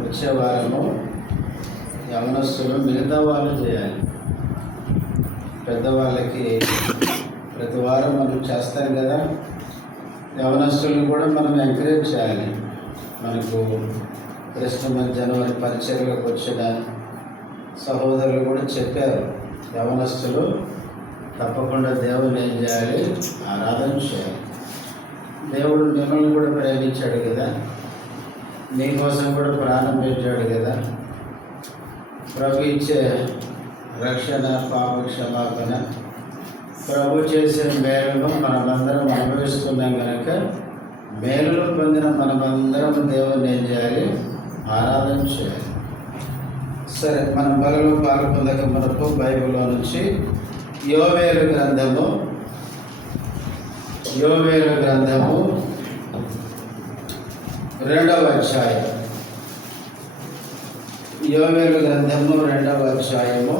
వచ్చే వారము యవనస్తులు మిగతా వాళ్ళు చేయాలి. పెద్దవాళ్ళకి ప్రతి వారం మనం చేస్తాం కదా, యవనస్తులను కూడా మనం ఎంకరేజ్ చేయాలి. మనకు క్రిస్మస్ జనవరి పరిచర్యలకు వచ్చిన సహోదరులు కూడా చెప్పారు, యవనస్తులు తప్పకుండా దేవుని ఏం చేయాలి, ఆరాధన చేయాలి. దేవుడు మిమ్మల్ని కూడా ప్రేమించాడు కదా, నీకోసం కూడా ప్రాణం పెట్టాడు కదా. ప్రభు ఇచ్చే రక్షణ, పాప క్షమాపణ, ప్రభు చేసే మేలును మనమందరం అనుభవిస్తున్నాం కనుక మేలులు పొందిన మనమందరం దేవుని ఏం చేయాలి, ఆరాధన చేయాలి. సరే, మనం బలలో పాల్పొందక మనకు బైబిల్లో నుంచి యోవేలు గ్రంథము 2వ అధ్యాయం. యోవేలు గ్రంథము 2వ అధ్యాయము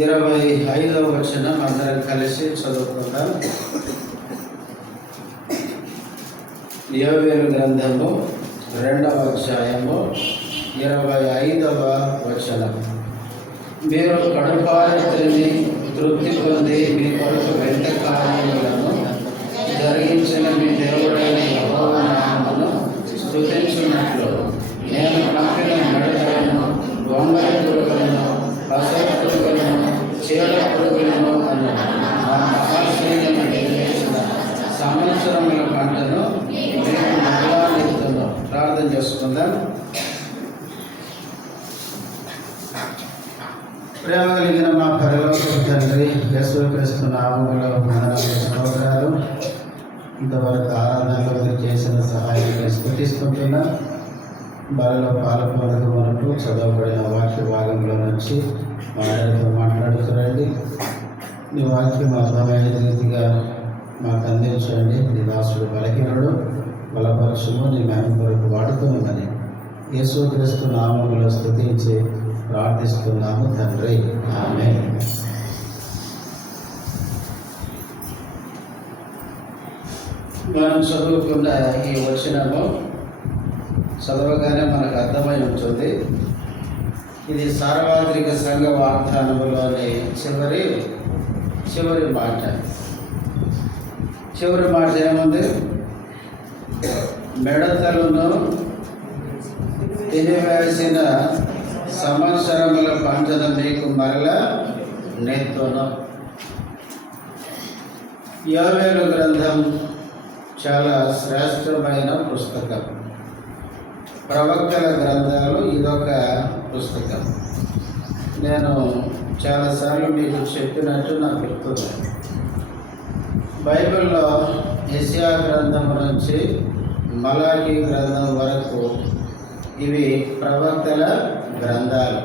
25వ వచనం అందరం కలిసి చదువుకుందాం. యోవేలు గ్రంథము 2వ అధ్యాయము 25వ వచనం. మీరు కడుపారతిని తృప్తి పొంది మీ కొరకు వెంట కార్యములను జరిగించిన మీ దేవుడైన యెహోవా నామమును స్తుతించున్నట్లు నేను పంపిన మెడలను, గొంగళ పురుగులను, పసర పురుగులను, చీడ పురుగులను అను ఆ మహాశ్రేణులను చేసిన సంవత్సరముల పంటను మీకు మరలా ఇస్తున్నాను. ప్రార్థన చేసుకుందాం. ప్రేమ కలిగిన మా పరలోక తండ్రి, యేసుక్రీస్తు నామములో వందనాలు, స్తోత్రాలు. ఇంతవరకు ఆరాధనలో చేసిన సహాయాన్ని స్తుతిస్తుంటున్నా. బలలో పాల్గొనక మనకు చదవబడిన వాక్య భాగంలో నుంచి మా ఆయనతో మాట్లాడుతురండి. నీ వాక్యం అర్థమైన రీతిగా మాకు అందించండి. నీ దాసుడు బలహీనుడు, బలపరచుము, నీ మహిమ కొరకు వాడుతున్నామని యేసుక్రీస్తు నామములో స్తుతించి ప్రార్థిస్తున్నాము తండ్రి, ఆమేన్. మనం చదువుకున్న ఈ వచనము చదవగానే మనకు అర్థమై ఉంటుంది. ఇది సార్వత్రిక సంఘ వాగ్దానములోని చివరి మాట. చివరి మాట ఏముంది? మిడతలను తినివేసిన సంవత్సరముల పంటను మీకు మరలా నెత్తును. యోవేలు గ్రంథం చాలా శ్రేష్టమైన పుస్తకం. ప్రవక్తల గ్రంథాలు ఇదొక పుస్తకం. నేను చాలాసార్లు మీకు చెప్పినట్టు నాకు గుర్తుంది. బైబిల్లో యెషయా గ్రంథం నుంచి మలాకీ గ్రంథం వరకు ఇవి ప్రవక్తల గ్రంథాలు.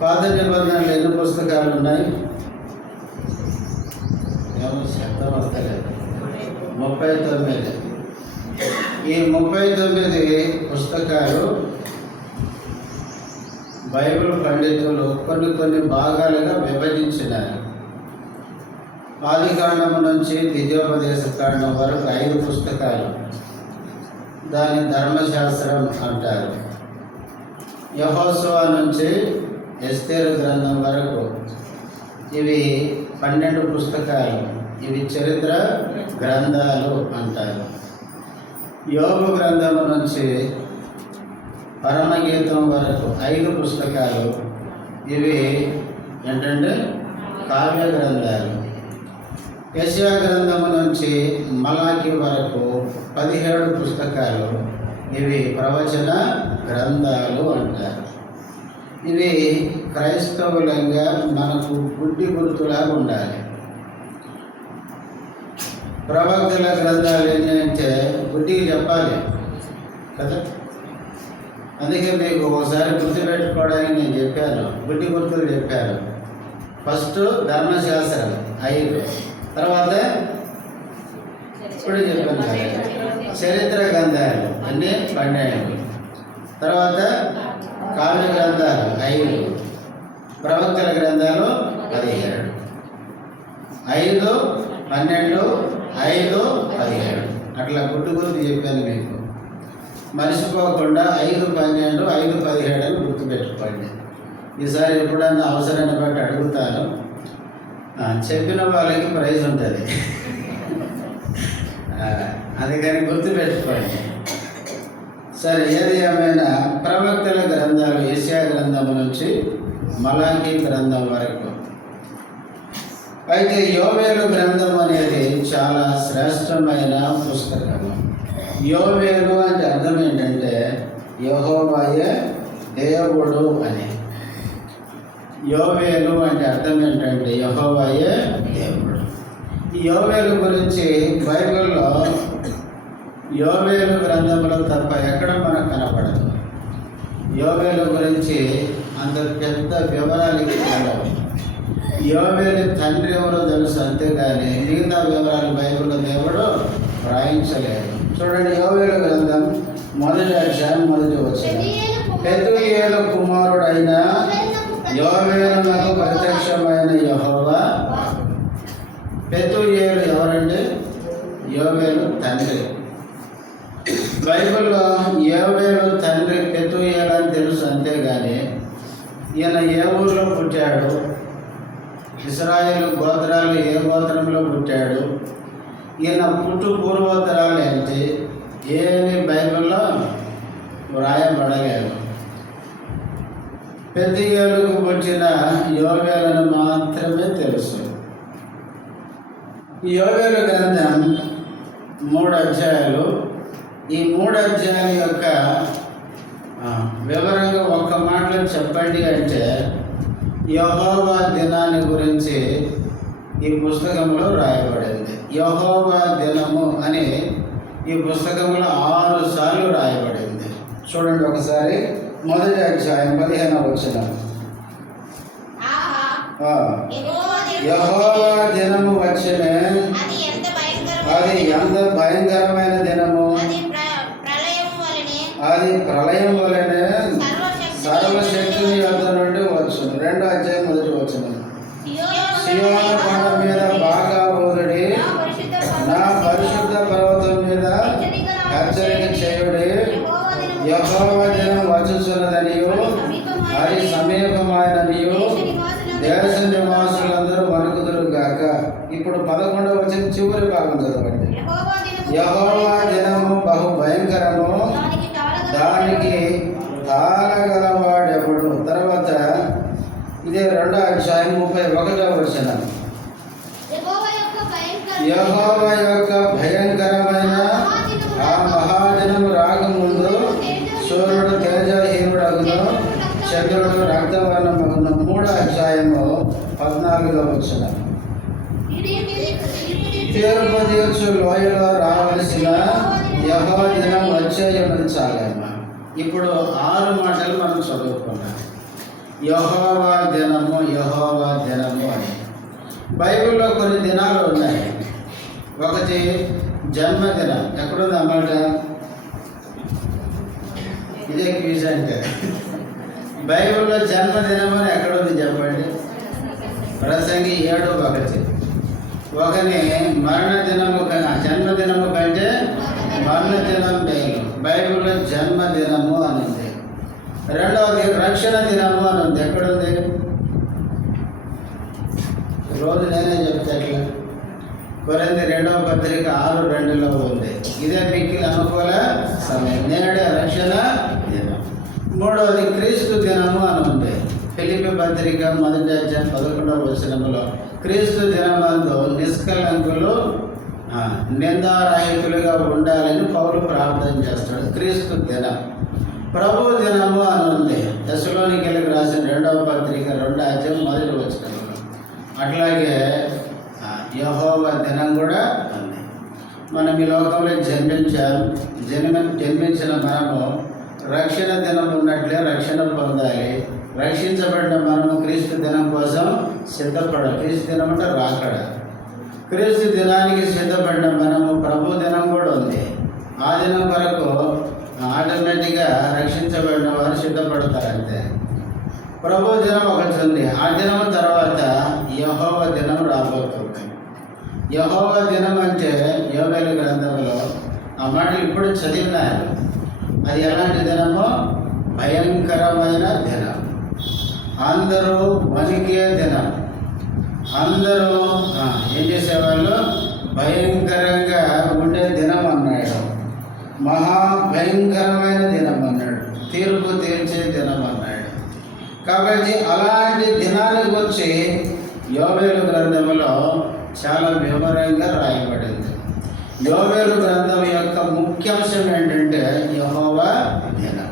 పాత నిబంధనలు ఎన్ని పుస్తకాలు ఉన్నాయి? శబ్దం వస్తలేదు. 39. ఈ 39 పుస్తకాలు బైబిల్ పండితులు కొన్ని భాగాలుగా విభజించినారు. ఆదికాండము నుంచి ద్వితీయోపదేశ కాండం వరకు 5 పుస్తకాలు. దాన్ని ధర్మశాస్త్రం అంటారు. యెహోషువ నుంచి ఎస్తేరు గ్రంథం వరకు ఇవి 12 పుస్తకాలు. ఇవి చరిత్ర గ్రంథాలు అంటారు. యోబు గ్రంథము నుంచి పరమగీతం వరకు 5 పుస్తకాలు. ఇవి ఏంటంటే కావ్య గ్రంథాలు. యెషయా గ్రంథము నుంచి మలాకి వరకు 17 పుస్తకాలు. ఇవి ప్రవచన గ్రంథాలు అంటారు. ఇవి క్రైస్తవులంగా మనకు గుడ్డి గుర్తులాగా ఉండాలి. ప్రవక్తల గ్రంథాలు ఏంటంటే గుడ్డికి చెప్పాలి కదా. అందుకే మీకు ఒకసారి గుర్తుపెట్టుకోవడానికి నేను చెప్పాను, గుడ్డి గుర్తులు చెప్పాను. ఫస్ట్ ధర్మశాస్త్రం 5, తర్వాత ఇప్పుడు చెప్పాను చరిత్ర గ్రంథాలు అన్నీ 12, తర్వాత కావ్య గ్రంథాలు 5, ప్రవక్తల గ్రంథాలు 17. 5, 12, 5, 17 అట్లా గుర్తు చెప్పాను మీకు. మర్చిపోకుండా 5:12, 5:17 అని గుర్తుపెట్టుకోండి. ఈసారి ఎప్పుడన్నా అవసరాన్ని బట్టి అడుగుతాను. చెప్పిన వాళ్ళకి ప్రైజ్ ఉంటుంది. అందుకని గుర్తుపెట్టుకోండి. సరే, ఏది ఏమైనా ప్రవక్తల గ్రంథాలు యెషయా గ్రంథం నుంచి మలాకీ గ్రంథం వరకు. అయితే యోవేలు గ్రంథం అనేది చాలా శ్రేష్టమైన పుస్తకము. యోవేలు అంటే అర్థం ఏంటంటే యెహోవాయే దేవుడు అని. యోవేలు అంటే అర్థం ఏంటంటే యెహోవాయే దేవుడు. ఈ యోవేలు గురించి బైబిల్లో యోవేలు గ్రంథంలో తప్ప ఎక్కడ మనకు కనపడదు. యోవేలు గురించి అంత పెద్ద వివరాలు ఉండవు. యోవేలు తండ్రి ఎవరో తెలుసు, అంతేగాని మిగతా వివరాలు బైబిల్లో దేవుడు వ్రాయించలేదు. చూడండి, యోవేలు గ్రంథం 1వ అధ్యాయం 1వ వచనం. పెతూయేలు కుమారుడైన యోవేలునకు ప్రత్యక్షమైన యెహోవా. పెతూయేలు ఎవరండి? యోవేలు తండ్రి. బైబిల్లో యోవేలు తండ్రి పెతూయేలు అని తెలుసు, అంతేగాని ఈయన ఏ ఊరిలో పుట్టాడు, ఇశ్రాయేలు గోత్రాలు ఏ గోత్రంలో పుట్టాడు, ఈయన పూర్వోత్తరాలు ఏంటి, ఏమి బైబిల్లో వ్రాయబడలేదు. పెతూయేలుకు పుట్టిన యోవేలును మాత్రమే తెలుసు. ఈ యోవేలు గ్రంథం 3 అధ్యాయాలు. ఈ 3 అధ్యాయాల యొక్క వివరంగా ఒక్క మాటలో చెప్పండి అంటే యెహోవా దినాన్ని గురించి ఈ పుస్తకంలో రాయబడింది. యెహోవా దినము అని ఈ పుస్తకంలో 6 సార్లు రాయబడింది. చూడండి ఒకసారి, 1వ అధ్యాయం 15వ వచనం. యెహోవా దినము వచ్చెను, అది ఎంత భయంకరమైన దినము, అది ప్రళయం వలనే సర్వశక్తుని యొద్ద నుండి వచ్చును. 2వ అధ్యాయం 1వ వచనం. సియోను కొండ మీద బాగా ఊదుడి, నా పరిశుద్ధ పర్వతం మీద హెచ్చరిక చేయుడి, యెహోవా దినం వచ్చుచున్నదనియు అది సమీపమైననియు దేశ నివాసులందరూ వణుకుదురు గాక. ఇప్పుడు 11వ వచనం చివరి భాగం చదవండి. యెహోవా దినము బహు భయంకరము, దానికి తాళగలవాడెవడు. తర్వాత ఇదే 2వ అధ్యాయం 31వ వచనం. యెహోవా యొక్క భయంకరమైన ఆ మహాదినము రాకముందు సూర్యుడు తేజహీనుడగును, చంద్రుడు రక్తవర్ణమగును. 3వ అధ్యాయము 14వ వచనం. తీర్పు తీర్చు లోయలో రావలసిన యెహోవా దినం వచ్చేయమని చాలమ్మా. ఇప్పుడు 6 మాటలు మనం చదువుకున్నాం. యెహోవా దినము, యెహోవా దినము అని. బైబిల్లో కొన్ని దినాలు ఉన్నాయి. ఒకటి జన్మదినం. ఎక్కడుంది అన్నమాట? ఇదే క్విజ్ అంటే. బైబిల్లో జన్మదినం అని ఎక్కడుంది చెప్పండి? ప్రసంగి 7:1. ఒకని మరణ దినము జన్మదినము కంటే మరణ దినం మేలు. బైబిల్లో జన్మదినము అని ఉంది. 2వది రక్షణ దినము అని ఉంది. ఎక్కడుంది? రోజు నేనే చెప్తే ఎట్లా? కొరింథీ 2వ పత్రిక 6:2లో ఉంది. ఇదే మిక్కిలి అనుకూల సమయం, నేడే రక్షణ దినం. 3వది క్రీస్తు దినము అని ఉంది. ఫిలిప్పీ పత్రిక 1వ అధ్యాయం 11వ వచనంలో క్రీస్తు దినమందు నిష్కలంకులు నిందారహితులుగా ఉండాలని పౌలు ప్రార్థన చేస్తాడు. క్రీస్తు దినం. ప్రభు దినము అని ఉంది. తెస్సలోనికీయులకు రాసిన 2వ పత్రిక 2వ అధ్యాయం 1వ వచనంలో. అట్లాగే యెహోవా దినం కూడా ఉంది. మనం ఈ లోకంలో జన్మించిన మనము రక్షణ దినం ఉన్నట్లే రక్షణ పొందాలి. రక్షించబడిన మనము క్రీస్తు దినం కోసం సిద్ధపడాలి. క్రీస్తు దినం అంటే రాకడ. క్రీస్తు దినానికి సిద్ధపడిన మనము ప్రభు దినం కూడా ఉంది. ఆ దినం వరకు ఆటోమేటిక్గా రక్షించబడిన వారు సిద్ధపడతారు అంతే. ప్రభు దినం ఒకటి ఉంది. ఆ దినం తర్వాత యెహోవా దినం రాబోతుంది. యెహోవా దినం అంటే యోవేలు గ్రంథంలో ఆ మాటలు ఇప్పుడు చదివినారు. అది ఎలాంటి దినమో భయంకరమైన దినం, అందరూ వణికే దినం, అందరూ ఏం చేసేవాళ్ళు భయంకరంగా ఉండే దినం అన్నాడు. మహాభయంకరమైన దినం అన్నాడు, తీర్పు తీర్చే దినం అన్నాడు. కాబట్టి అలాంటి దినానికి వచ్చి యోవేలు గ్రంథంలో చాలా వివరంగా రాయబడింది. యోవేలు గ్రంథం యొక్క ముఖ్యాంశం ఏంటంటే యెహోవా దినం.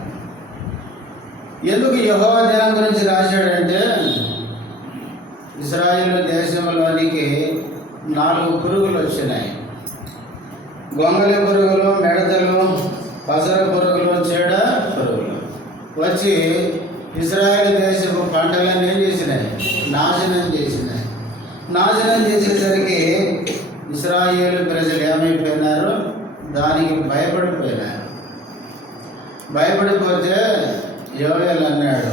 ఎందుకు యెహోవా దినం గురించి రాశాడంటే, ఇశ్రాయేలు దేశంలోనికి 4 పురుగులు వచ్చినాయి. గొంగలి పురుగులు, మిడతలు, పసర పురుగులు, చీడ పురుగులు వచ్చి ఇశ్రాయేలు దేశపు పంటలన్నీ ఏం చేసినాయి? నాశనం చేసినాయి. నాశనం చేసేసరికి ఇశ్రాయేలు ప్రజలు ఏమైపోయినారు? దానికి భయపడిపోయినారు. భయపడిపోతే యోవేలు అన్నాడు,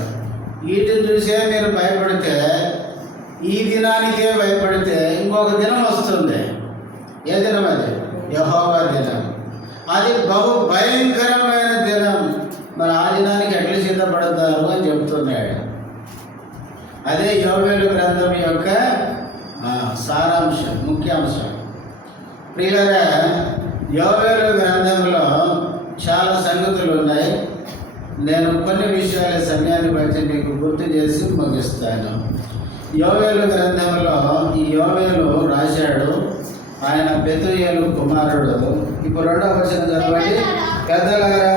వీటిని చూసే మీరు భయపడితే, ఈ దినానికే భయపడితే ఇంకొక దినం వస్తుంది. ఏ దినం అది? యెహోవా దినం. అది బహు భయంకరమైన దినం. మరి ఆ దినానికి ఎట్లా సిద్ధపడతారు అని చెప్తున్నాడు. అదే యోవేలు గ్రంథం యొక్క సారాంశం, ముఖ్యాంశం. ప్రియులారా, యోవేలు గ్రంథంలో చాలా సంగతులు ఉన్నాయి. నేను కొన్ని విషయాల సమయాన్ని బట్టి మీకు గుర్తు చేసి ముగిస్తాను. యోవేలు గ్రంథంలో ఈ యోవేలు రాశాడు, ఆయన బెతూయేలు కుమారుడు. ఇప్పుడు 2వ వచనం చదవండి. పెద్దలారా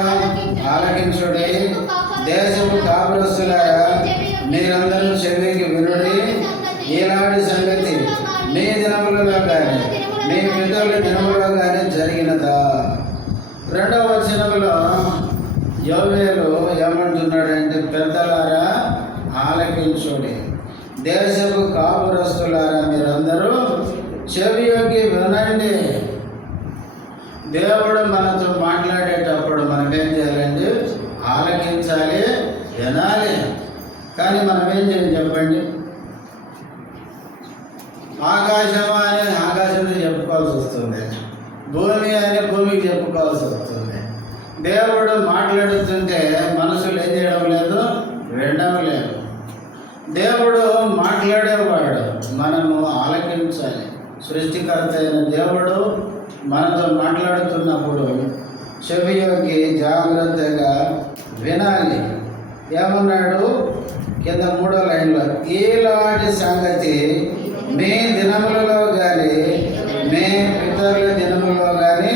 ఆలకించుడి, దేశపు కాపురస్తులారా మీరందరూ చెవికి వినుడి. ఈనాటి సంగతి మీ దినములలో కానీ మీ పితరుల దినములలో కానీ జరిగినదా? 2వ వచనంలో యోవేలు ఏమంటున్నాడంటే, పెద్దలారా ఆలకించుడి, దేశపు కాపురస్తులారా మీరందరూ చెవియోకి వినండి. దేవుడు మనతో మాట్లాడేటప్పుడు మనమేం చేయాలండి? ఆలకించాలి, వినాలి. కానీ మనం ఏం చేయాలి చెప్పండి? ఆకాశమా అని ఆకాశంతో చెప్పుకోవాల్సి వస్తుంది, భూమి అని భూమికి చెప్పుకోవాల్సి వస్తుంది. దేవుడు మాట్లాడుతుంటే మనసులు ఏం చేయడం లేదు? వినడం లేదు. దేవుడు మాట్లాడేవాడు, మనము ఆలకించాలి. సృష్టికర్త అయిన దేవుడు మనతో మాట్లాడుతున్నప్పుడు చెవియోకి జాగ్రత్తగా వినాలి. ఏమన్నాడు కింద 3వ లైన్లో? ఈలాంటి సంగతి మీ దినములలో కానీ మీ పితరుల దినములలో కానీ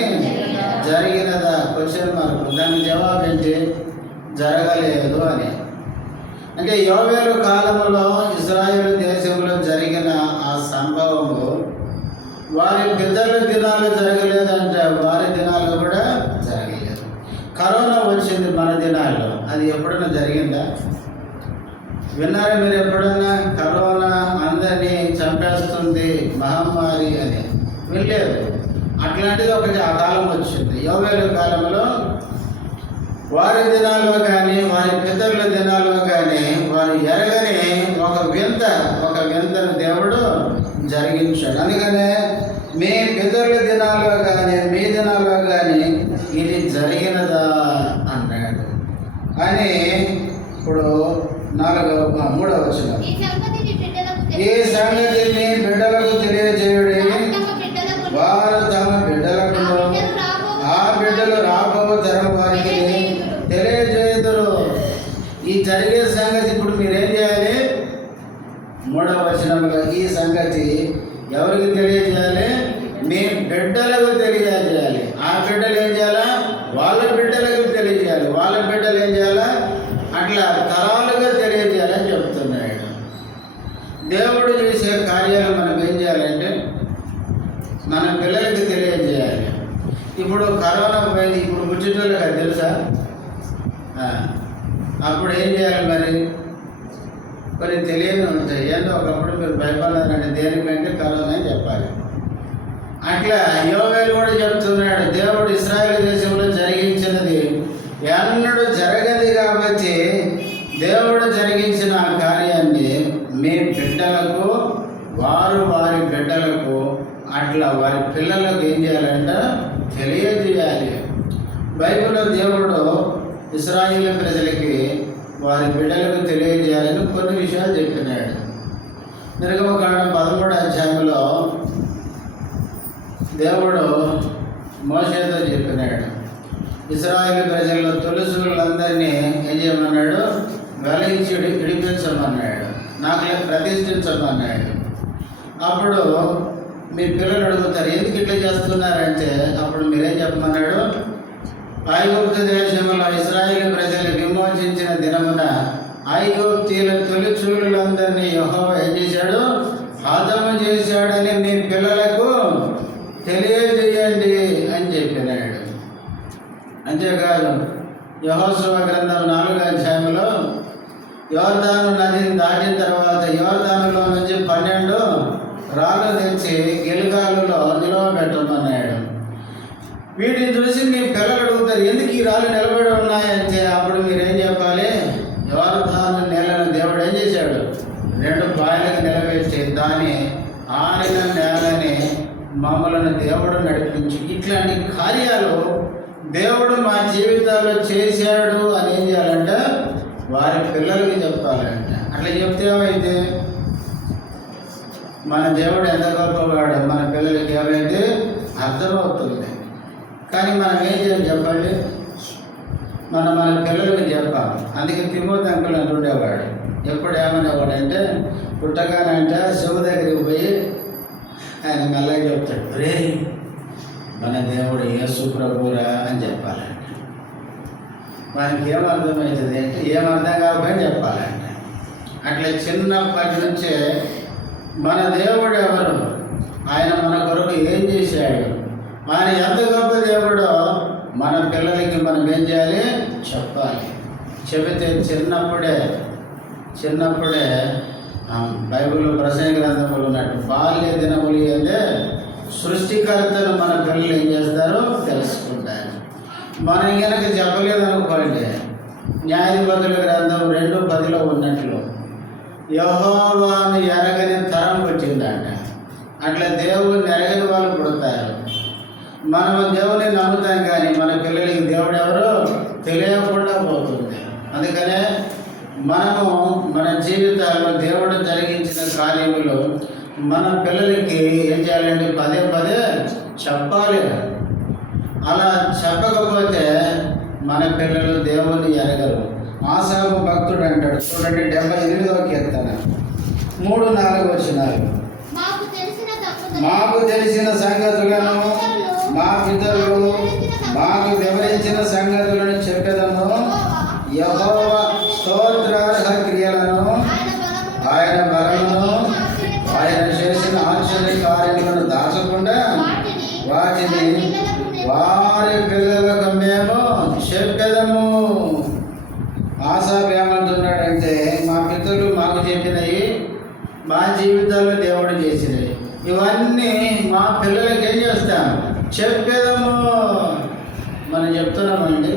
జరిగినదా? Question mark. దానికి జవాబు ఏంటి? జరగలేదు అని. అంటే యోవేలు కాలంలో ఇశ్రాయేలు దేశంలో జరిగిన ఆ సంభవము వారి పితరుల దినాలు జరగలేదంటే వారి దినాలు కూడా జరగలేదు. కరోనా వచ్చింది మన దినాల్లో, అది ఎప్పుడైనా జరిగిందా? విన్నారా మీరు ఎప్పుడన్నా? కరోనా అందరినీ చంపేస్తుంది, మహమ్మారి అని వినలేదు. అట్లాంటిది ఒకటి ఆ కాలం వచ్చింది. యోవేలు కాలంలో వారి దినాల్లో కానీ వారి పితరుల దినాల్లో కానీ వారు ఎరగని ఒక వింతను దేవుడు జరిగించాడు. అందుకనే మీ పితరుల దినాల్లో కానీ మీ దినాల్లో కానీ ఇది జరిగినదా అన్నాడు అని. ఇప్పుడు 3వ వచనం. ఈ సంగతిని బిడ్డలకు తెలియజేయుడి, వారు తమ బిడ్డలకు ఆ బిడ్డలు రాబో తరం వారికి తెలియజేయుదురు. ఈ జరిగే సంగతి ఇప్పుడు మీరేం చేయాలి? 3వ వచనంలో ఈ సంగతి ఎవరికి తెలియజేయాలి? మీ బిడ్డలకు తెలియజేయాలి. ఆ బిడ్డలు ఏం చేయాలా? వాళ్ళ బిడ్డలకు తెలియజేయాలి. వాళ్ళ బిడ్డలు ఏం చేయాలా? అట్లా తరాలుగా తెలియజేయాలని చెప్తున్నాడు. దేవుడు చేసే కార్యాలు మనం ఏం చేయాలంటే మన పిల్లలకి తెలియజేయాలి. ఇప్పుడు కరోనా పోయింది, ఇప్పుడు ముచ్చటోళ్ళకి అది తెలుసా? అప్పుడు ఏం చేయాలి మరి? కొన్ని తెలియని ఉంటాయి. ఏంటో ఒకప్పుడు మీరు భయపడాలంటే దేనికంటే కరోనా అని చెప్పాలి. అట్లా యోవేలు కూడా చెప్తున్నాడు, దేవుడు ఇశ్రాయేలు దేశంలో జరిగించినది ఎన్నడూ జరగదు కాబట్టి దేవుడు జరిగించిన ఆ కార్యాన్ని మీ బిడ్డలకు, వారి బిడ్డలకు, అట్లా వారి పిల్లలకు ఏం చేయాలంట? తెలియజేయాలి. బైబిల్లో దేవుడు ఇశ్రాయేలు ప్రజలకి వారి బిడ్డలకు తెలియజేయాలని కొన్ని విషయాలు చెప్పినాడు. నిర్గమకాండం 13వ అధ్యాయంలో దేవుడు మోషేతో చెప్పినాడు, ఇశ్రాయేలు ప్రజల్లో తొలిసూరులందరినీ ఏం చేయమన్నాడు, వెలయించి విడిపించమన్నాడు, నాకు ప్రతిష్ఠించమన్నాడు. అప్పుడు మీ పిల్లలు అడుగుతారు, ఎందుకు ఇట్లా చేస్తున్నారంటే అప్పుడు మీరేం చెప్పమన్నాడు, ఐగుప్తు దేశంలో ఇశ్రాయేలు ప్రజలు విమోచించిన దినమున ఐగుప్తీయుల తొలిచూలులందరినీ యెహోవా ఏం చేశాడు, హతము చేశాడని మీ పిల్లలకు తెలియజేయండి అని చెప్పినాడు. అంతేకాదు యెహోషువ గ్రంథం 4వ అధ్యాయంలో యోర్దాను నదిని దాటిన తర్వాత యోర్దానులో నుంచి 12 రాళ్ళు తెచ్చి గిల్గాలులో నిలవబెట్టమన్నాడు. వీటిని చూసి మీ పిల్లలు అడుగుతారు, ఎందుకు ఈ రాళ్ళు నిలబడి ఉన్నాయంటే అప్పుడు మీరేం చెప్పాలి, యోర్దాను నేలను దేవుడు ఏం చేశాడు, 2 పాయలకు నిలబెట్టి దాని ఆరిన నేలని మమ్మలను దేవుడు నడిపించి ఇట్లాంటి కార్యాలు దేవుడు మా జీవితాల్లో చేశాడు అని ఏం చేయాలంటే వారి పిల్లలకి చెప్పాలంట. అట్లా చెప్తే ఏమైతే మన దేవుడు ఎంత గొప్పవాడు మన పిల్లలకి ఏమైతే అర్థమవుతుంది. కానీ మనం ఏం చేయాలి చెప్పండి, మన పిల్లలకి చెప్పాలి. అందుకే తిమోతి అంకుల్ అంటుండేవాడు, ఎప్పుడు ఏమనేవాడు అంటే పుట్టగానంట శివు దగ్గరికి పోయి ఆయన మెల్లగా చెప్తాడు, రే మన దేవుడు యేసు ప్రభురా అని చెప్పాలంట. మనకి ఏమర్థమవుతుంది అంటే ఏమర్థం కాకపోయినా చెప్పాలంట. అట్లా చిన్నప్పటి నుంచే మన దేవుడు ఎవరు, ఆయన మన కొరకు ఏం చేశాడు, ఆయన ఎంత గొప్ప దేవుడో మన పిల్లలకి మనం ఏం చేయాలి చెప్పాలి. చెబితే చిన్నప్పుడే బైబిల్లో ప్రసంగ గ్రంథములు ఉన్నట్టు బాల్య దినములు అంటే సృష్టికర్తలు మన పిల్లలు ఏం చేస్తారో తెలుసుకుంటారు. మనం కనుక చెప్పలేదనుకోండి, న్యాయాధిపతుల గ్రంథం 2:10 ఉన్నట్లు యెహోవాను ఎరగని తరం వచ్చిందంట. అట్లా దేవుడిని ఎరగని వాళ్ళు పుడతారు. మనం దేవుని నమ్ముతాం కానీ మన పిల్లలకి దేవుడు ఎవరో తెలియకుండా పోతుంది. అందుకనే మనము మన జీవితాల్లో దేవుడు జరిగించిన కార్యములు మన పిల్లలకి ఏం చేయాలంటే పదే చెప్పాలి. అలా చెప్పకపోతే మన పిల్లలు దేవుని ఎరగరు. ఆసాపు భక్తుడు అంటాడు, చూడండి 78వ కీర్తన 3-4 వచనాలు, మాకు తెలిసిన సంగతులను మా పితరులు మాకు వివరించిన సంగతులను చెప్పెదము, యెహోవా స్తోత్రార్హ క్రియలను ఆయన బలమును ఆయన చేసిన ఆశ్చర్య కార్యములను దాచకుండా వాటిని వారి పిల్లలకు మేము చెప్పెదము. ఆసాపు ఏమంటున్నాడంటే మా పితరులు మాకు చెప్పినవి మా జీవితాల్లో దేవుడు చేసినవి ఇవన్నీ మా పిల్లలకి ఏం చేస్తాం చెప్పేదము. మనం చెప్తున్నామండి,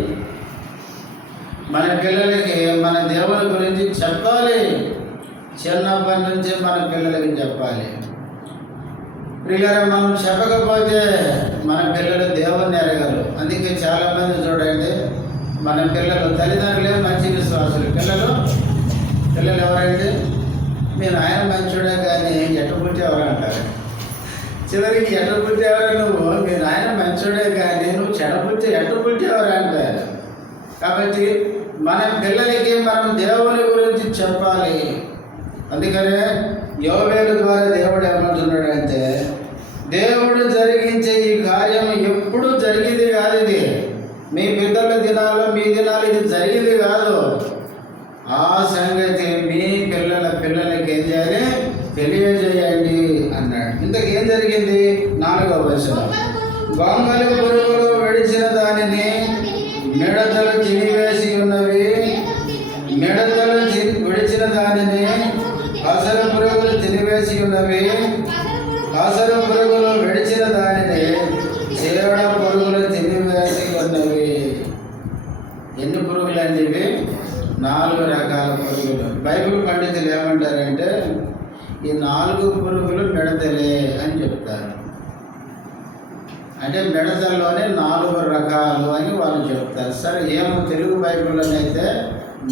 మన పిల్లలకి మన దేవుని గురించి చెప్పాలి. చిన్నప్పటి నుంచి మన పిల్లలకి చెప్పాలి. ప్రియులారా, మనం చెప్పకపోతే మన పిల్లలు దేవుణ్ణి ఎరగరు. అందుకే చాలామంది చూడండి, మన పిల్లలు తల్లిదండ్రులే మంచి విశ్వాసులు, పిల్లలు ఎవరంటే మీరు ఆయన మంచుడే కానీ ఎట్ట పుట్టేవారు అంటారు. చివరికి ఎట్ట పుట్టేవారు నువ్వు, మీరు ఆయన మంచుడే కానీ నువ్వు చెడపుట్టి ఎట్ట పుట్టేవారు అంటారు. కాబట్టి మన పిల్లలకి మనం దేవుని గురించి చెప్పాలి. అందుకనే యోవేలు ద్వారా దేవుడు ఏమంటున్నాడంటే దేవుడు జరిగించే ఈ కార్యం ఎప్పుడు జరిగింది కాదు, ఇది మీ పిల్లల దినాలు మీ దినాలు ఇది జరిగింది కాదు. ఆ సంగతి మీ పిల్లలకి ఏం చేయాలి తెలియజేయండి అన్నాడు. ఇంతకేం జరిగింది 4వ వచనం, గొంగలి పురుగులు విడిచిన దానిని మిడతలు తినివేసి ఉన్నవి, మిడతలు విడిచిన దానిని అసలు పురుగులు తినివేసి ఉన్నవి, అసలు పురుగులు విడిచిన దానిని చీడ పురుగులు తినివేసి ఉన్నవి. ఎన్ని పురుగులు అండి ఇవి? 4 రకాల పురుగులు. బైబిల్ పండితులు ఏమంటారంటే ఈ 4 పురుగులు మిడతలే అని చెప్తారు. అంటే మిడతల్లోనే 4 రకాలు అని వాళ్ళు చెప్తారు. సరే ఏమో తెలుగు బైబిల్లోనైతే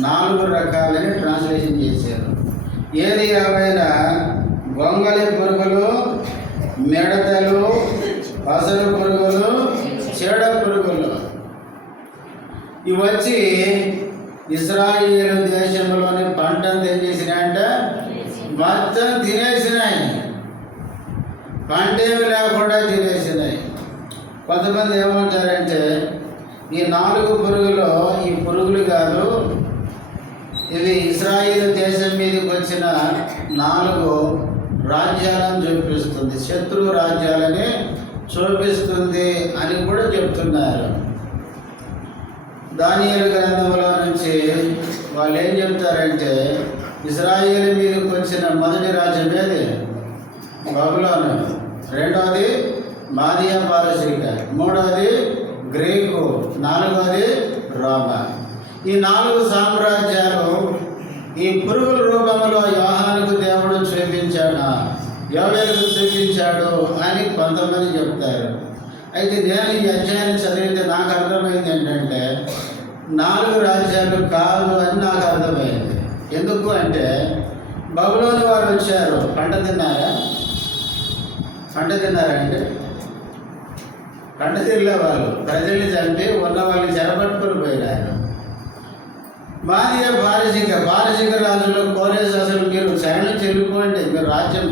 4 రకాలని ట్రాన్స్లేషన్ చేశారు. ఏది ఏమైనా గొంగళి పురుగులు, మిడతలు, పసరు పురుగులు, చీడ పురుగులు ఇవి వచ్చి ఇశ్రాయేలు దేశంలోని పంటను ఏం చేసినాయంటే మొత్తం తినేసినాయి. పంట ఏమి లేకుండా తినేసినాయి. కొంతమంది ఏమంటారంటే ఈ 4 పురుగులు ఈ పురుగులు కాదు, ఇవి ఇశ్రాయేలు దేశం మీదకి వచ్చిన 4 రాజ్యాలను చూపిస్తుంది, శత్రు రాజ్యాలని చూపిస్తుంది అని కూడా చెప్తున్నారు. దానియేలు గ్రంథంలో నుంచి వాళ్ళు ఏం చెప్తారంటే ఇశ్రాయేలు మీదకి వచ్చిన మొదటి రాజ్యం ఏది? బబులోను, రెండవది మాదియా పారసీక, మూడవది గ్రీకు, 4వది రోమా. ఈ 4 సామ్రాజ్యాలు ఈ పురుగుల రూపంలో యోహానుకు దేవుడు చూపించాడు, యోవేలుకు చూపించాడు అని కొంతమంది చెప్తారు. అయితే నేను ఈ అధ్యాయాన్ని చదివితే నాకు అర్థమైంది ఏంటంటే 4 రాజ్యాలు కాదు అని నాకు అర్థమైంది. ఎందుకు అంటే బబులోని వారు వచ్చారు, పంట తిన్నారా? పంట తిన్నారంటే పంట తిరిగే వాళ్ళు ప్రజల్ని చంపి ఉన్న వాళ్ళని చెరపట్టుకొని పోయినారు. మాదియా పారసిక రాజులు కోరేసి అసలు మీరు శరణం చెల్లిపోండి, మీరు రాజ్యం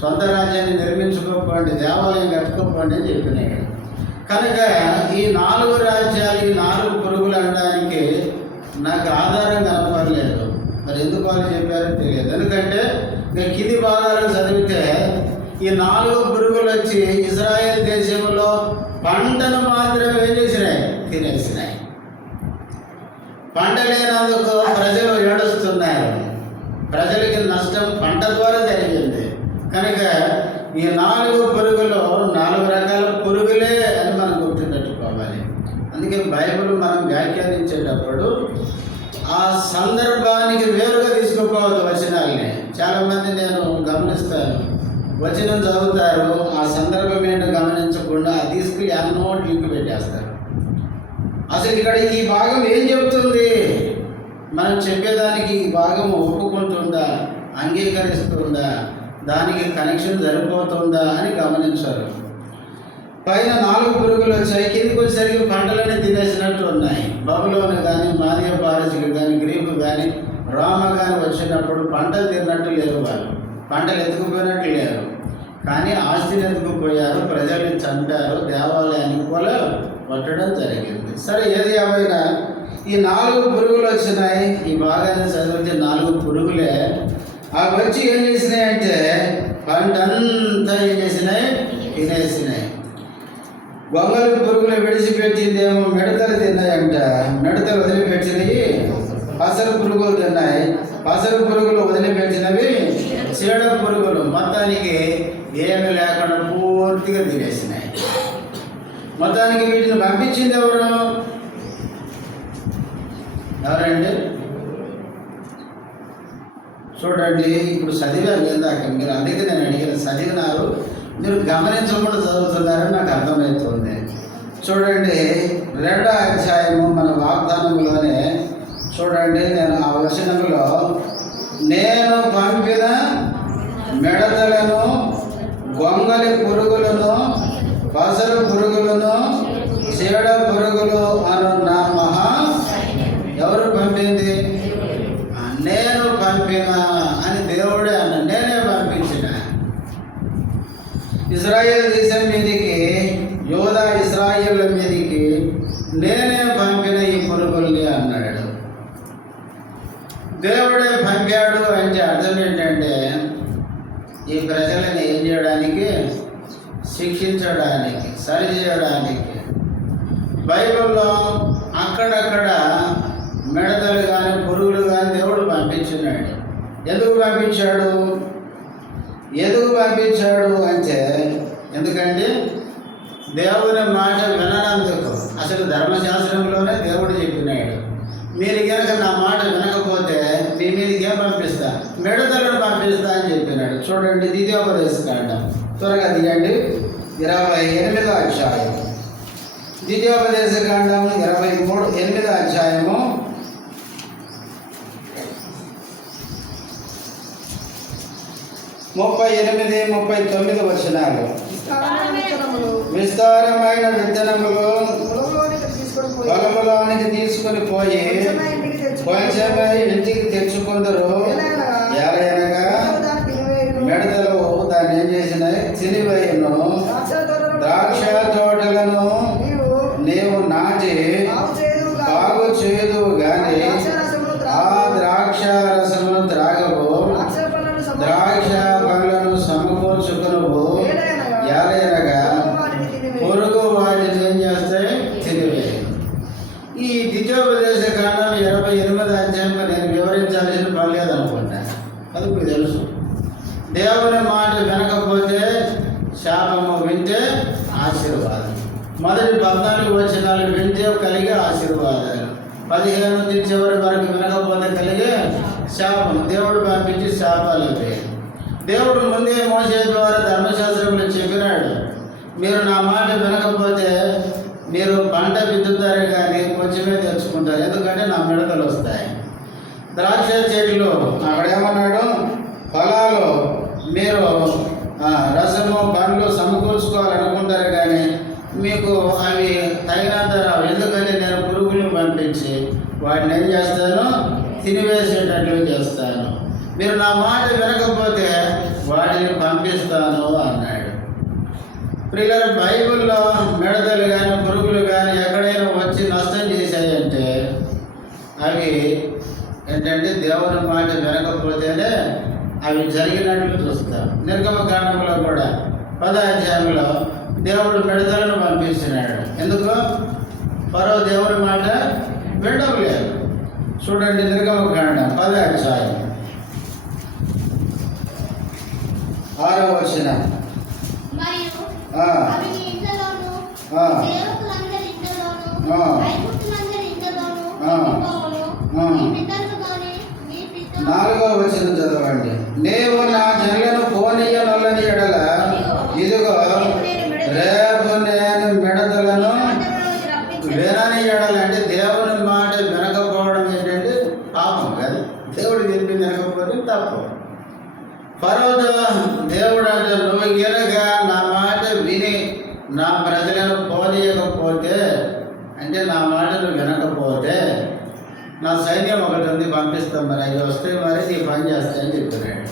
సొంత రాజ్యాన్ని నిర్మించుకోకపోండి, దేవాలయం కట్టుకోకపోండి అని చెప్పినాయి. కనుక ఈ 4 రాజ్యాలు, ఈ 4 పురుగులు అనడానికి నాకు ఆధారం కనపడలేదు. మరి ఎందుకు వాళ్ళు చెప్పారో తెలియదు. ఎందుకంటే నేను కింది భాగాలను చదివితే ఈ 4 పురుగులు వచ్చి ఇశ్రాయేల్ దేశంలో పంటను మాత్రమే ఏం చేసినాయి? తినేసినాయి. పంట లేనందుకు ప్రజలు ఏడుస్తున్నారు. ప్రజలకి నష్టం పంట ద్వారా జరిగింది. కనుక ఈ 4 పురుగులు 4 రకాల పురుగులే అని మనం గుర్తుపెట్టుకోవాలి. అందుకే బైబిల్ మనం వ్యాఖ్యానించేటప్పుడు ఆ సందర్భానికి వేరుగా తీసుకుపోవద్దు వచనాల్ని. చాలామంది నేను గమనిస్తాను, వచనం చదువుతారు, ఆ సందర్భం ఏంటో గమనించకుండా అది తీసుకుని ఎన్నో లింక్ పెట్టేస్తారు. అసలు ఇక్కడ ఈ భాగం ఏం చెబుతుంది, మనం చెప్పేదానికి ఈ భాగం ఒప్పుకుంటుందా, అంగీకరిస్తుందా, దానికి కనెక్షన్ సరిపోతుందా అని గమనించారు. పైన 4 పురుగులు వచ్చాయి, కిందికి వచ్చేసరికి పంటలన్నీ తినేసినట్టు ఉన్నాయి. బబులోను కానీ, మాదియా పారసీకులు కానీ, గ్రీకు కానీ, రోమా కానీ వచ్చినప్పుడు పంటలు తిన్నట్టు లేరు. వాళ్ళు పంటలు ఎత్తుకుపోయినట్టు లేరు, కానీ ఆస్తిని ఎత్తుకుపోయారు, ప్రజల్ని చంపారు, దేవాలయానికి కూడా పట్టడం జరిగింది. సరే ఏది ఏమైనా ఈ 4 పురుగులు వచ్చినాయి. ఈ భాగాన్ని చదివితే 4 పురుగులే అవి వచ్చి ఏం చేసినాయి అంటే పంట అంతా ఏం చేసినాయి? తినేసినాయి. గొంగళి పురుగులు విడిచిపెట్టిందేమో మిడతలు తిన్నాయంట, మిడతలు వదిలిపెట్టినవి పసరు పురుగులు తిన్నాయి, పసరు పురుగులు వదిలిపెట్టినవి చీడ పురుగులు మొత్తానికి ఏమి లేకుండా పూర్తిగా తినేసినాయి. మొత్తానికి వీటిని పంపించింది ఎవరండి? చూడండి, ఇప్పుడు చదివారు ఇందాక మీరు, అందుకే నేను అడిగిన చదివినారు, మీరు గమనించకుండా చదువుతున్నారని నాకు అర్థమవుతుంది. చూడండి 2వ అధ్యాయము మన వాగ్దానంలోనే చూడండి, నేను ఆ వచనంలో నేను పంపిన మిడతలను, గొంగలి పురుగులను, పసరు పురుగులను, చీడ పురుగులు అను నా మహా ఎవరు పంపింది? నేను పంపిన అని దేవుడే అన్న, నేనే పంపించిన. ఇశ్రాయేల్ దేశం మీదికి, యోధా ఇశ్రాయేళ్ల మీదికి నేనే పంపిన ఈ పురుగుల్ని అన్నాడు. దేవుడే పంపాడు అంటే అర్థం ఏంటంటే ఈ ప్రజలను ఏం చేయడానికి? శిక్షించడానికి, సరిచేయడానికి. బైబిల్లో అక్కడక్కడ మిడతలు కానీ, పురుగులు కానీ దేవుడు పంపించున్నాడు. ఎందుకు పంపించాడు అంటే ఎందుకంటే దేవుని మాట విననందుకు. అసలు ధర్మశాస్త్రంలోనే దేవుడు చెప్పినాడు, మీరు కనుక నా మాట వినకపోతే మీ మీదకి ఏం పంపిస్తా? మిడతలను పంపిస్తా అని చెప్పినాడు. చూడండి, ద్వితీయోపదేశకాండం త్వరగా తీయండి, 28వ అధ్యాయం. ద్వితీయోపదేశ కాండం 8వ అధ్యాయము 38-39 వచనాలు. విస్తారమైన విత్తనములు పొలములోనికి తీసుకొని పోయి కొంచెమే ఇంటికి తెచ్చుకుందరు. ఎలాగనగా మిడతలు దాన్ని ఏం చేసినాయి? తినివేయును. ద్రాక్ష తోటలను నీవు నాటి బాగు చేయదు గాని ఆ ద్రాక్ష రసమును త్రాగవు, ద్రాక్ష పండ్లను సమకూర్చుకునువు. ఎలాగనగా పొరుగు వాటిని ఏం చేస్తాయి? తినివేయి. ఈ ద్వితీయోపదేశ కాండం 28వ అధ్యాయంలో నేను వివరించాల్సిన పని లేదనుకుంటా. అది మీకు తెలుసు. దేవుని మాట వినకపోతే శాపము, వింటే ఆశీర్వాదం. మొదటి 14 వచనాలు వింటే కలిగే ఆశీర్వాదాలు, 15 నుంచి చివరి వరకు వినకపోతే కలిగే శాపం. దేవుడు పంపించి శాపాలు అయిపోయాయి. దేవుడు ముందే మోసే ద్వారా ధర్మశాస్త్రంలో చెప్పినాడు, మీరు నా మాట వినకపోతే మీరు పంట విత్తుతారే కానీ కొంచెమే తెచ్చుకుంటారు, ఎందుకంటే నా మిడతలు వస్తాయి. ద్రాక్ష చెట్లు అక్కడ ఏమన్నాడు? పొలాలు మీరు రసము పండ్లు సమకూర్చుకోవాలనుకుంటారు కానీ మీకు అవి తగినంత రావు, ఎందుకంటే నేను పురుగులను పంపించి వాటిని ఏం చేస్తాను? తినివేసేటట్లు చేస్తాను. మీరు నా మాట వినకపోతే వాటిని పంపిస్తాను అన్నాడు. ప్రియులారా, బైబిల్లో మిడతలు కానీ పురుగులు కానీ ఎక్కడైనా వచ్చి నష్టం చేశాయంటే అవి ఏంటంటే దేవుని మాట వినకపోతేనే అవి జరిగినట్లు చూస్తాం. నిర్గమకాండంలో కూడా 10వ అధ్యాయంలో దేవుడు మిడతలను పంపిస్తున్నాడు. ఎందుకు? ఫరో దేవుని మాట వినడం లేదు. చూడండి, నిర్గమకాండం 10వ అధ్యాయం 6వ వచనం. నాలుగవ వచనం చదవండి. నీవు నా జనులను పోనీయనొల్లని ఎడల ఇదిగో రేపు నేను మిడతలను వినని ఎడల. అంటే దేవుని మాట వినకపోవడం ఏంటంటే పాపం కదా. దేవుడు చెప్పింది వినకపోతే తప్పు. ఫరోతో దేవుడు అంటే నువ్వు గనక నా మాట విని నా ప్రజలను పోనీయకపోతే, అంటే నా మాటను వినకపోతే నా సైన్యం ఒకటి ఉంది పంపిస్తాం, మరి అవి వస్తే మరి నీ పని చేస్తాయని చెప్తున్నాడు.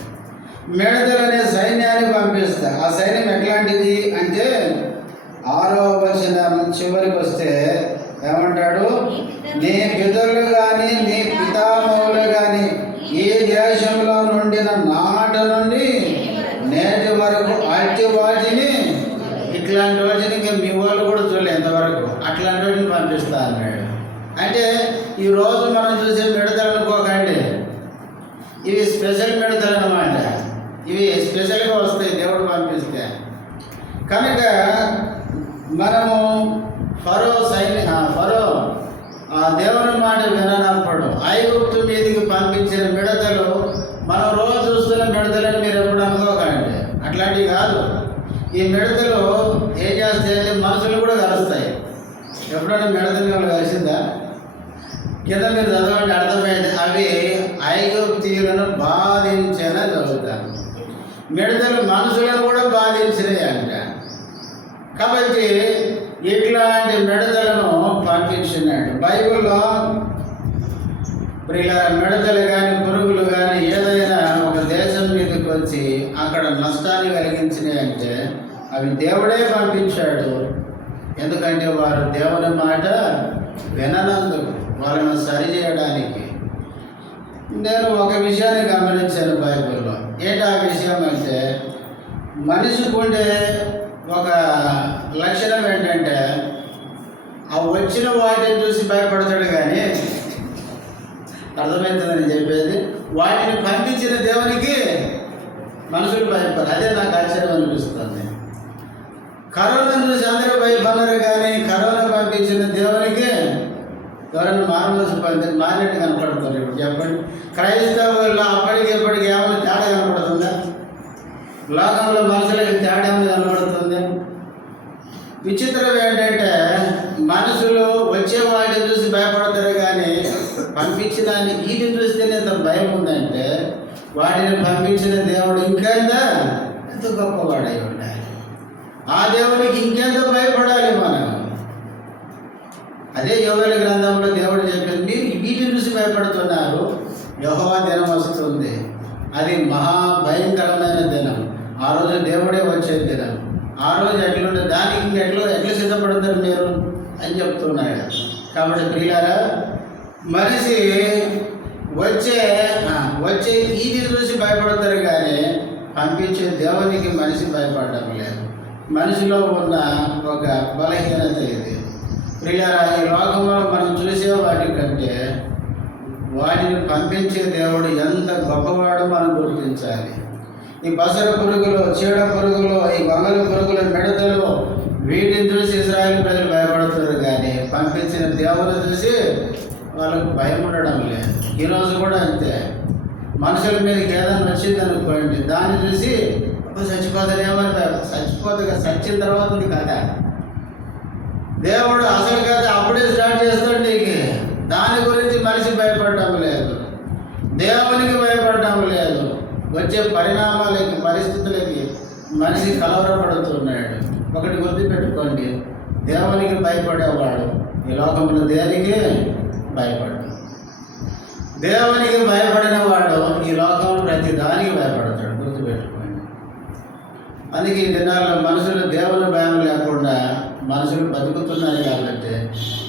మిడతలనే సైన్యాన్ని పంపిస్తా. ఆ సైన్యం ఎట్లాంటిది అంటే 6వ వచనం చివరికి వస్తే ఏమంటాడు? నీ పితరులు కానీ నీ పితామహులు కానీ ఈ దేశంలో నుండిన నాట నుండి నేటి వరకు అట్టి వాటిని, ఇట్లాంటి వాటిని మీ వాళ్ళు కూడా చూడలేదు ఎంతవరకు, అట్లాంటి వాటిని పంపిస్తా అన్నాడు. అంటే ఈరోజు మనం చూసే మిడతలు అనుకోకండి, ఇవి స్పెషల్ మిడతలు అన్నమాట. ఇవి స్పెషల్గా వస్తాయి దేవుడు పంపిస్తే. కనుక మనము ఫరో దేవుని మాట విననప్పుడు ఐగుప్తు మీదకి పంపించిన మిడతలు మనం రోజు చూస్తున్న మిడతలని మీరు ఎప్పుడు అనుకోకండి, అట్లాంటివి కాదు. ఈ మిడతలు ఏం చేస్తాయంటే మనుషులు కూడా కలుస్తాయి. ఎప్పుడైనా మిడతలు వాళ్ళు కలిసిందా? కింద మీరు చదవండి, అర్థమైంది. అవి ఐగుప్తీయులను బాధించేలా చదువుతాను. మిడతలు మనుషులను కూడా బాధించినాయి అంట. కాబట్టి ఇట్లాంటి మిడతలను పంపించినాడు. బైబిల్లో ప్రియులారా, మిడతలు కానీ పురుగులు కానీ ఏదైనా ఒక దేశం మీదకి వచ్చి అక్కడ నష్టాన్ని కలిగించినాయి అంటే అవి దేవుడే పంపించాడు. ఎందుకంటే వారు దేవుని మాట విననందుకు, వాళ్ళని సరి చేయడానికి. నేను ఒక విషయాన్ని గమనించాను బైబిల్లో. ఏంటి ఆ విషయం అంటే, మనిషికి ఉండే ఒక లక్షణం ఏంటంటే ఆ వచ్చిన వాటిని చూసి భయపడతాడు కానీ, అర్థమవుతుందని చెప్పేది, వాటిని పంపించిన దేవునికి మనుషులు భయపడరు. అదే నాకు ఆశ్చర్యం అనిపిస్తుంది. కరోనాను చూసి అందరూ భయపడరు కానీ కరోనా పంపించిన దేవునికి ఎవరైనా మారినట్టు కనపడుతుంది. ఇప్పుడు చెప్పండి, క్రైస్తవుల్లో అప్పటికి ఎప్పటికి ఏమైనా తేడా కనపడుతుందా? లోకంలో మనుషులకి తేడా ఏమైనా కనపడుతుంది? విచిత్రం ఏంటంటే మనుషులు వచ్చే వాటిని చూసి భయపడతారు, కానీ పంపించిన వీటిని చూస్తేనే ఎంత భయం ఉందంటే వాటిని పంపించిన దేవుడు ఇంకెంత ఎంత గొప్పవాడై ఉండాలి. ఆ దేవునికి ఇంకెంత భయపడాలి మనం. అదే యోవేలు గ్రంథంలో దేవుడు చెప్పింది, మీరు వీటిని చూసి భయపడుతున్నారు, యెహోవా దినం వస్తుంది, అది మహాభయంకరమైన దినం, ఆ రోజు దేవుడే వచ్చే దినం, ఆ రోజు ఎట్లుంటే దానికి ఎట్లా సిద్ధపడతారు మీరు అని చెప్తున్నాడు. కాబట్టి ప్రియులారా, మనిషి వచ్చే ఇది చూసి భయపడతారు, కానీ పంపించే దేవునికి మనిషి భయపడడం లేదు. మనిషిలో ఉన్న ఒక బలహీనత ఇది. ప్రియులారా, ఈ లోకంలో మనం చూసే వాటి కంటే వాటిని పంపించే దేవుడు ఎంత గొప్పవాడో మనం గుర్తించాలి. ఈ బసర పురుగులు, చీడ పురుగులు, ఈ గొంగళ పురుగులు, మిడతలు, వీటిని చూసి ఇశ్రాయేలు ప్రజలు భయపడుతున్నారు, కానీ పంపించిన దేవుని చూసి వాళ్ళకు భయం ఉండడం లేదు. ఈరోజు కూడా అంతే. మనుషుల మీదకి ఏదైనా వచ్చింది అనుకోండి, దాన్ని చూసి చచ్చిపోతారేమని చచ్చిపోతుంది. చచ్చిన తర్వాత ఉంది కదా, దేవుడు అసలు కథ అప్పుడే స్టార్ట్ చేస్తాడు నీకు. దాని గురించి మనిషి భయపడటం లేదు, దేవునికి భయపడటం లేదు. వచ్చే పరిణామాలకి, పరిస్థితులకి మనిషి కలవరపడుతున్నాడు. ఒకటి గుర్తుపెట్టుకోండి, దేవునికి భయపడేవాడు ఈ లోకంలో దేనికి భయపడ్డాడు. దేవునికి భయపడిన వాడు ఈ లోకంలో ప్రతి దానికి భయపడతాడు. గుర్తుపెట్టుకోండి. అందుకే ఈ దినాల్లో మనుషులు దేవుని భయం లేకుండా మనుషులు బతుకుతున్నారు. కాబట్టి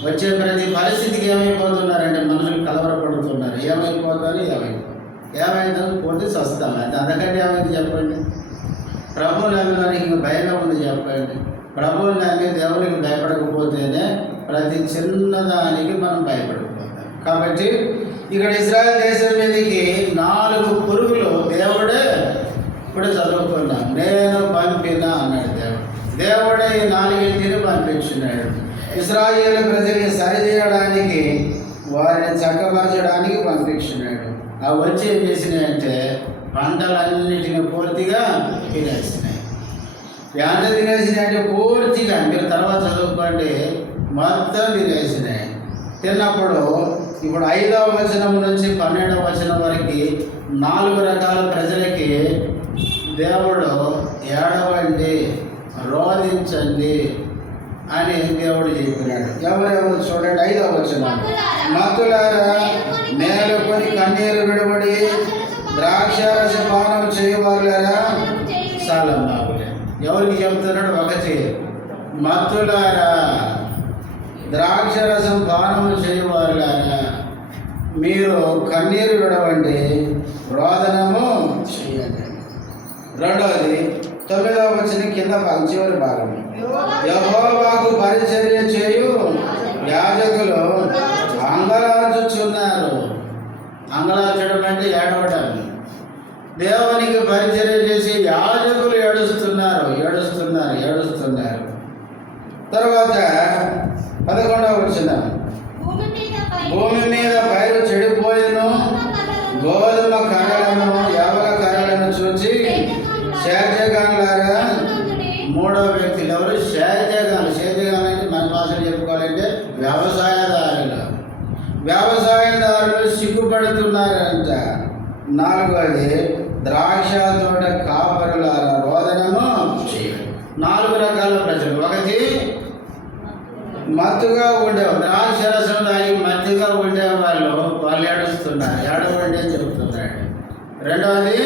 వచ్చే ప్రతి పరిస్థితికి ఏమైపోతున్నారంటే మనుషులు కలవరపడుతున్నారు. ఏమైందని పోతే చస్తాం. అది అంతకంటే ఏమైంది చెప్పండి? ప్రభువు నమ్మడానికి ఇంకా భయంగా ఉంది చెప్పండి. ప్రభువు నమ్మి దేవునికి భయపడకపోతేనే ప్రతి చిన్నదానికి మనం భయపడిపోతాం. కాబట్టి ఇక్కడ ఇశ్రాయేలు దేశం మీదకి 4 పురుగులు దేవుడే, ఇప్పుడు చదువుకున్నాం, నేను పంపిన అన్నాడు దేవుడు. దేవుడే ఈ 4 పంపించినాడు. ఇశ్రాయేలు ప్రజల్ని సరిచేయడానికి, వారిని చక్కపరచడానికి పంపించినాడు. అవి వచ్చి ఏం చేసినాయంటే పంటలన్నిటిని పూర్తిగా తినేసినాయి. ఎంత తినేసినాయంటే పూర్తిగా, మీరు తర్వాత చదువుకోండి, మొత్తం తినేసినాయి. తిన్నప్పుడు ఇప్పుడు 5వ వచనం నుంచి 12వ వచనం వరకు 4 రకాల ప్రజలకి దేవుడు ఏడవండి, రోధించండి అని దేవుడు చెప్పినాడు. ఎవరెవరు చూడండి, 5వ వచనం. మత్తులారా మేలుకొని కన్నీరు విడబడి ద్రాక్షారస పానం చేయవారులారా సాలమ్మాగులే. ఎవరికి చెప్తున్నాడు? ఒకటి, మత్తులారా ద్రాక్షరసం పానము చేయవారులారా మీరు కన్నీరు విడవండి, రోదనము చేయండి. రెండవది 9వ వచనం కింద చివరి భాగం. యెహోవాకు పరిచర్య చేయు యాజకులు అంగలార్చుచున్నారు. అంగలార్చడం అంటే ఏడవడం. దేవునికి పరిచర్య చేసి యాజకులు ఏడుస్తున్నారు. తర్వాత 11వ వచనం. భూమి మీద పైరు చెడిపోయిను, గోధుమ కర్రలను, యవల కర్రలను చూచి షేర్జగాన్లారా. 3వ వ్యక్తులు ఎవరు? షేర్జగాన్లు. షేర్జగాన్లు అంటే మన భాషలో చెప్పుకోవాలంటే వ్యవసాయదారులు సిగ్గుపడుతున్నారంట. 4వది ద్రాక్ష తోట కాపరులారా రోదనము చేయండి. 4 రకాల ప్రజలు. ఒకటి, మత్తుగా ఉండేవాళ్ళు, ద్రాక్ష రసం తాగి మత్తుగా ఉండేవాళ్ళు, వాళ్ళు ఏడుస్తున్నారు, ఏడవండి అని చెప్తున్నాడు. రెండవది,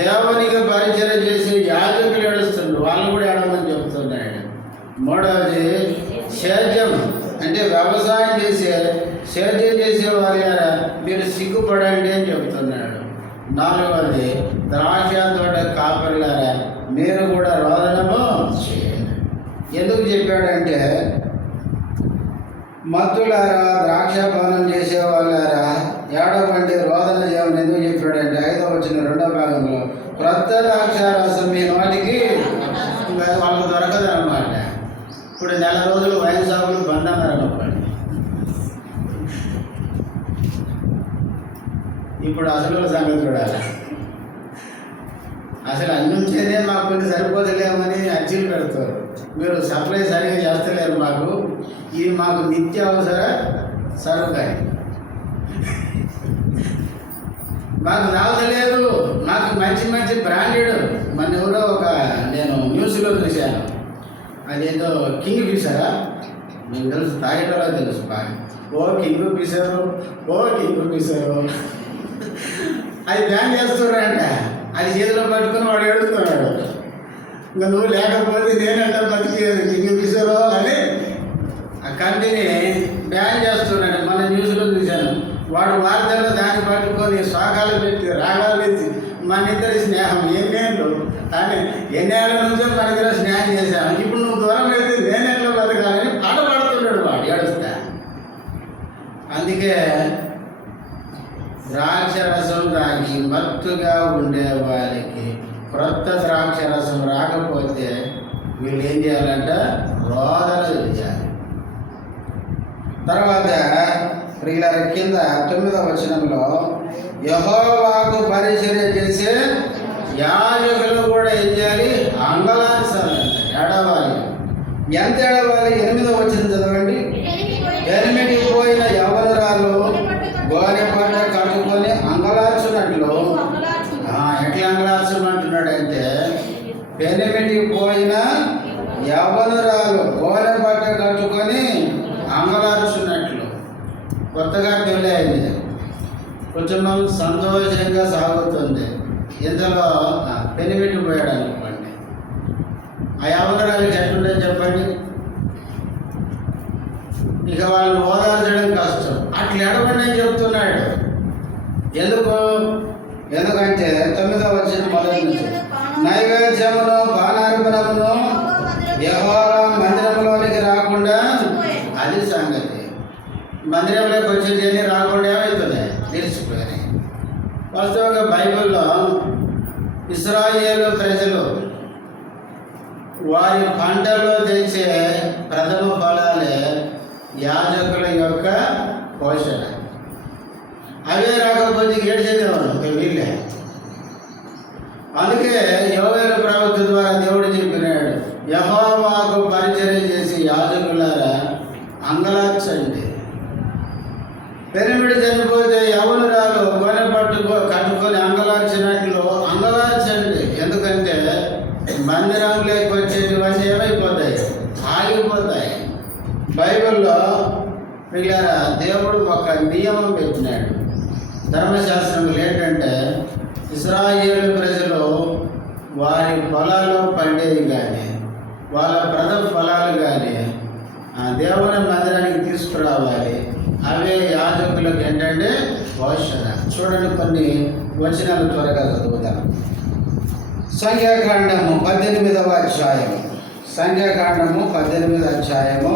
దేవునికి పరిచయం చేసి యాజకులు ఏడుస్తున్నారు, వాళ్ళు కూడా ఏడవని చెప్తున్నాడు. మూడవది, సేద్యం అంటే వ్యవసాయం సేద్యం చేసే వారు మీరు సిగ్గుపడండి అని చెప్తున్నాడు. 4వది, ద్రాక్ష తోట కాపరులారా మీరు కూడా రోదనము చేయండి. ఎందుకు చెప్పాడంటే, మత్తులారా ద్రాక్షపానం చేసేవాళ్ళారా ఏడవండి, రోదన చేయమని ఎందుకు చెప్పాడంటే 5వ వచనం 2వ భాగంలో క్రొత్త ద్రాక్షారసం మీ నోటికి వాళ్ళకు దొరకదు అన్నమాట. ఇప్పుడు నెల రోజులు వైన్ షాపులు బంద్ అన్నారనుకోండి. ఇప్పుడు అసలు సంగతి చూడాలి. అసలు అన్ని ఉంచేదే మాకు కొన్ని సరిపోతలేమని అర్జీలు పెడతారు. మీరు సప్లై సరిగా చేస్తలేరు, ఇది మాకు నిత్య అవసర సరుకు అని. మాకు రావట్లేదు, మాకు మంచి మంచి బ్రాండెడ్. మన ఎవరో నేను న్యూస్లో చూశాను, అదేదో కింగ్ ఫిషరా, మీకు తెలుసు, తాగేటోళ్ళ తెలుసు బాగా. కింగ్ ఫిషరు అది బ్యాన్ చేస్తున్నాడంట. అది చేతిలో పట్టుకుని వాడు ఏడుస్తున్నాడు. ఇంకా నువ్వు లేకపోతే నేనంట బతికేది కింగ్ ఫిషరు అని ఆ కంపెనీ బ్యాన్ చేస్తున్నాడు. మన న్యూస్లో చూశాను. వాడు వార్తల్లో దాన్ని పట్టుకొని స్వాగాలు పెట్టి రాగాలు పెట్టి మన ఇద్దరి స్నేహం ఎన్నేళ్ళు అని, ఎన్నేళ్ళ నుంచో మన దగ్గర స్నేహం చేశాను, ఇప్పుడు నువ్వు దూరం అయితే నేనెట్లా బతకాలని పాట పాడుతున్నాడు వాడు ఏడుస్తా. అందుకే ద్రాక్ష రసం తాగి మత్తుగా ఉండే వారికి క్రొత్త ద్రాక్ష రసం రాకపోతే వీళ్ళు ఏం చేయాలంట? రోదన చేయాలి. తర్వాత ప్రియులార కింద 9వ వచనంలో యెహోవాకు పరిచర్య చేసే యాజకులు కూడా ఏం చేయాలి? అంగలార్చాలంట, ఏడవాలి. ఎంత ఏడవాలి? 8వ వచనం చదవండి. ఎనిమిదికి పోయిన యవనురాలు గోనె పట్ట కట్టుకొని అంగలార్చున్నట్లు. ఎట్లా అంగలార్చమంటున్నాడంటే, పెనిమిటికి పోయిన యవనురాలు గోనె పట్ట కట్టుకొని అంగలార్చున్నట్లు. కొత్తగా పెళ్ళి అయింది, కొంచెం సంతోషంగా సాగుతుంది. ఇంతలో పెనిమిటి పోయాడు అనుకోండి, ఆ యవనురాలకి ఎట్లుండే చెప్పండి? ఇక వాళ్ళని ఓదార్చడం కష్టం. అట్లా ఎడబండి అని చెప్తున్నాడు. ఎందుకంటే 9వ వచనం మొదటి నుంచి, నైవేద్యమును పానార్పణమును యెహోవా మందిరంలోనికి రాకుండా, అది సంగతి. మందిరంలోకి వచ్చేది రాకుండా ఏమవుతుంది? తెలిసిపోయాయి. వాస్తవంగా బైబిల్లో ఇశ్రాయేలు ప్రజలు వారి పంటల్లో తెచ్చే ప్రథమ ఫలాలే యాజకుల యొక్క పోషణ. అవే రాకపోతే ఏడ్చేదేవాడు వీళ్ళే. అందుకే యోవేలు ప్రవక్త ద్వారా దేవుడు చెప్పినాడు, యెహోవాకు పరిచర్య చేసి యాజకులారా అంగలార్చండి. పెనిమిడి చనిపోతే యవనురాలు గోనె కట్టుకొని అంగలార్చినట్లు అంగలార్చండి. ఎందుకంటే మందిరంలోకి వచ్చేటివన్నీ ఏమైపోతాయి? ఆగిపోతాయి. బైబిల్లో పిల్లరా దేవుడు ఒక నియమం పెట్టినాడు. ధర్మశాస్త్రంలో ఏంటంటే, ఇశ్రాయేలు ప్రజలు వారి పొలాల్లో పండేది కానీ వాళ్ళ ప్రథమ ఫలాలు కానీ దేవుని మందిరానికి తీసుకురావాలి. అవే యాజకులకు ఏంటంటే పోషణ. చూడండి, కొన్ని వచనాలు త్వరగా చదువుతాను. సంఖ్యాకాండము 18వ అధ్యాయము. సంఖ్యాకాండము 18వ అధ్యాయము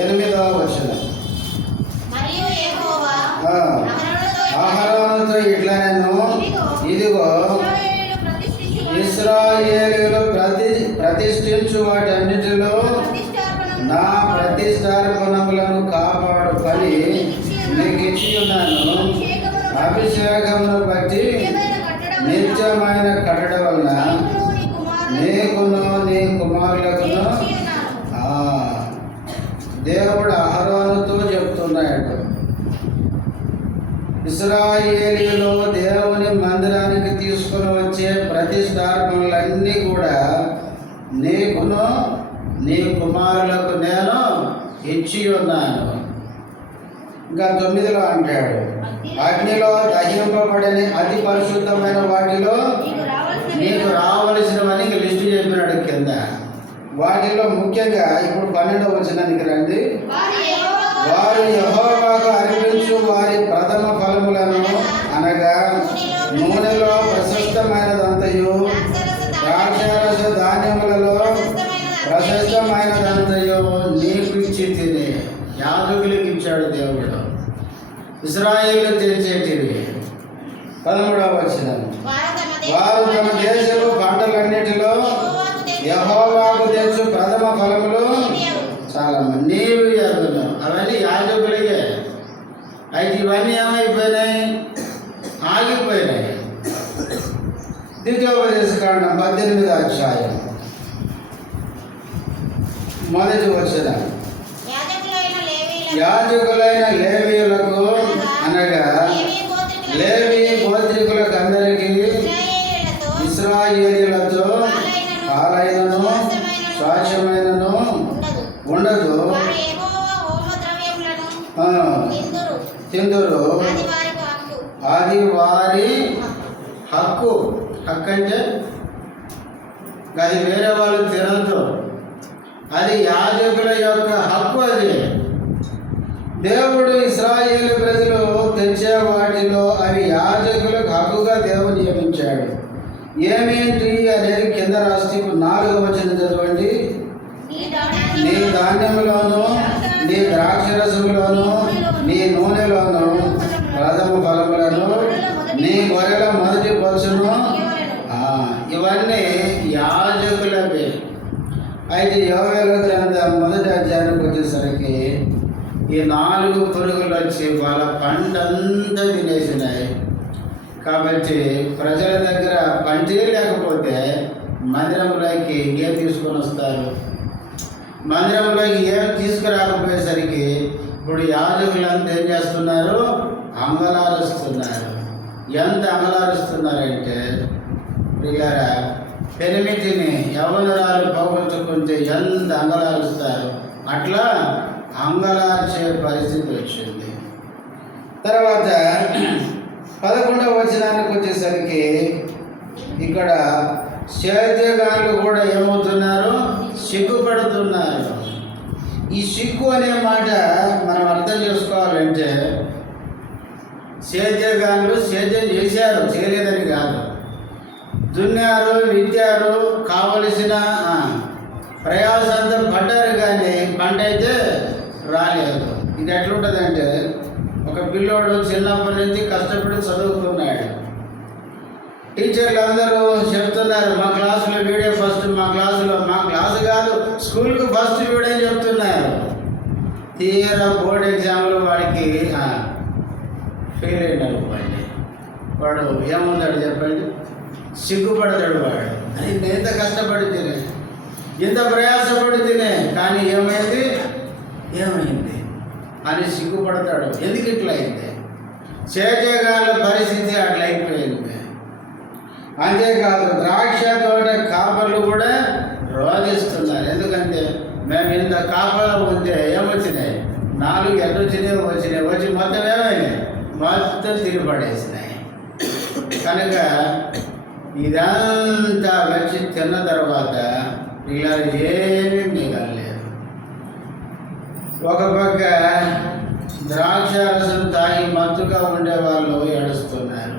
8వ వచనం. అహరోనుతో ఇట్లా, నేను ఇదిగో ఇశ్రాయేలీయులు ప్రతిష్ఠించు వాటన్నిటిలో నా ప్రతిష్టార్పణములను కాపాడు పని నీకు ఇచ్చి ఉన్నాను. అభిషేకమును బట్టి నిత్యమైన కట్టడ వలన నీకును నీ కుమారులకును. దేవుడు అహరోనుతో చెప్తున్నాడు, ఇశ్రాయేలీయులు దేవుని మందిరానికి తీసుకుని వచ్చే ప్రతిష్టార్పణలన్నీ కూడా నీకును నీ కుమారులకు నేను ఇచ్చి ఉన్నాను. ఇంకా 9లో అంటాడు, అగ్నిలో దహింపబడని అతి పరిశుద్ధమైన వాటిలో నీకు రావలసినవని లిస్టు చెప్పినాడు కింద. వాటిలో ముఖ్యంగా ఇప్పుడు 12వ వచనానికి రండి. వారు యెహోవాకు అర్పించు వారి ప్రథమ ఫలములను, అనగా నూనెలో ప్రశస్తమైనదంతయు, ద్రాక్షారస ధాన్యములలో ప్రశస్తమైనదంతయు నీకు ఇచ్చి తిని. యాజకులకు ఇచ్చాడు దేవుడు, ఇశ్రాయేలు తెచ్చేటివి. 13వ వచనం, వారు తమ దేశపు పంటలన్నిటిలో యెహోవాకు తెచ్చు ప్రథమ ఫలములు చాలా నీవు ఎరుగును. అవన్నీ యాజకులకే. అయితే ఇవన్నీ ఏమైపోయినాయి? కాండం 18వ అధ్యాయం మొదటి వచనం. యాజకులైన లేవీయులకు అనగా లేవీ గోత్రికులకు అందరికీ ఇశ్రాయేలీయులతో పాలైనను స్వాస్థ్యమైనను ఉండదు, తిందురు, అది వారి హక్కు. హక్కు అంటే అది వేరే వాళ్ళు తినద్దు, అది యాజకుల యొక్క హక్కు. అది దేవుడు ఇశ్రాయేలు ప్రజలు తెచ్చే వాటిలో అవి యాజకులకు హక్కుగా దేవుడు నియమించాడు. ఏమేంటి అనేది కింద రాసి 4వ వచనం చదవండి. నీ ధాన్యములోను, నీ ద్రాక్షరసములోను, నీ నూనెలోను, ప్రథమ ఫలములను, నీ గొర్రెల మొదటి పశును, ఇవన్నీ యాజకులవే. అయితే యోవేలు గ్రంథం 1వ అధ్యాయానికి వచ్చేసరికి ఈ 4 పురుగులు వచ్చి వాళ్ళ పంటంతా తినేసినాయి. కాబట్టి ప్రజల దగ్గర పంటే లేకపోతే మందిరంలోకి ఏం తీసుకొని వస్తారు? మందిరంలోకి ఏం తీసుకురాకపోయేసరికి ఇప్పుడు యాజకులంతా ఏం చేస్తున్నారు? అంగలారుస్తున్నారు. ఎంత అంగలారుస్తున్నారంటే ప్రియులారా, పెనిమిటిని యవ్వనురాలు పోగొట్టుకుంటే ఎంత అంగలారుస్తారు, అట్లా అంగలార్చే పరిస్థితి వచ్చింది. తర్వాత 11వ వచనానికి వచ్చేసరికి ఇక్కడ సేద్యగాళ్ళు కూడా ఏమవుతున్నారు? సిగ్గుపడుతున్నారు. ఈ సిగ్గు అనే మాట మనం అర్థం చేసుకోవాలంటే సేద్యగాళ్ళు సేద్యం చేశారు, చేయలేదని కాదు. దున్నారు, విద్యారు, కావలసిన ప్రయాసంతా పడ్డారు, కానీ పంట అయితే రాలేదు. ఇది ఎట్లుంటుందంటే ఒక పిల్లోడు చిన్నప్పటి నుంచి కష్టపడి చదువుకున్నాడు. టీచర్లు అందరూ చెప్తున్నారు మా క్లాసులో వీడే ఫస్ట్, మా క్లాసు కాదు స్కూల్కి ఫస్ట్ వీడే చెప్తున్నారు. తీరా బోర్డ్ ఎగ్జామ్లో వాడికి ఫెయిల్ అయినాడు. వాడు ఏముందాడు చెప్పండి? సిగ్గుపడతాడు వాడు. అని నేను ఎంత కష్టపడి తినే, ఎంత ప్రయాసపడి తినే, కానీ ఏమైంది అని సిగ్గుపడతాడు. ఎందుకు ఇట్లా అయింది? సేద్యగాళ్ళ పరిస్థితి అట్లా అయిపోయింది. అంతేకాదు ద్రాక్ష తోట కాపర్లు కూడా రోధిస్తున్నారు. ఎందుకంటే మేము ఇంత కాపర్లు ఉంటే ఏమొచ్చినాయి? 4 ఎడ్లు వచ్చి మొత్తం ఏమైనాయి? మొత్తం తిరిగిపడేసినాయి. కనుక ఇదంతా వచ్చి తిన్న తర్వాత ఇలా ఏమీ మిగలలేదు. ఒక పక్క ద్రాక్షారసం తాగి మత్తుగా ఉండేవాళ్ళు ఏడుస్తున్నారు.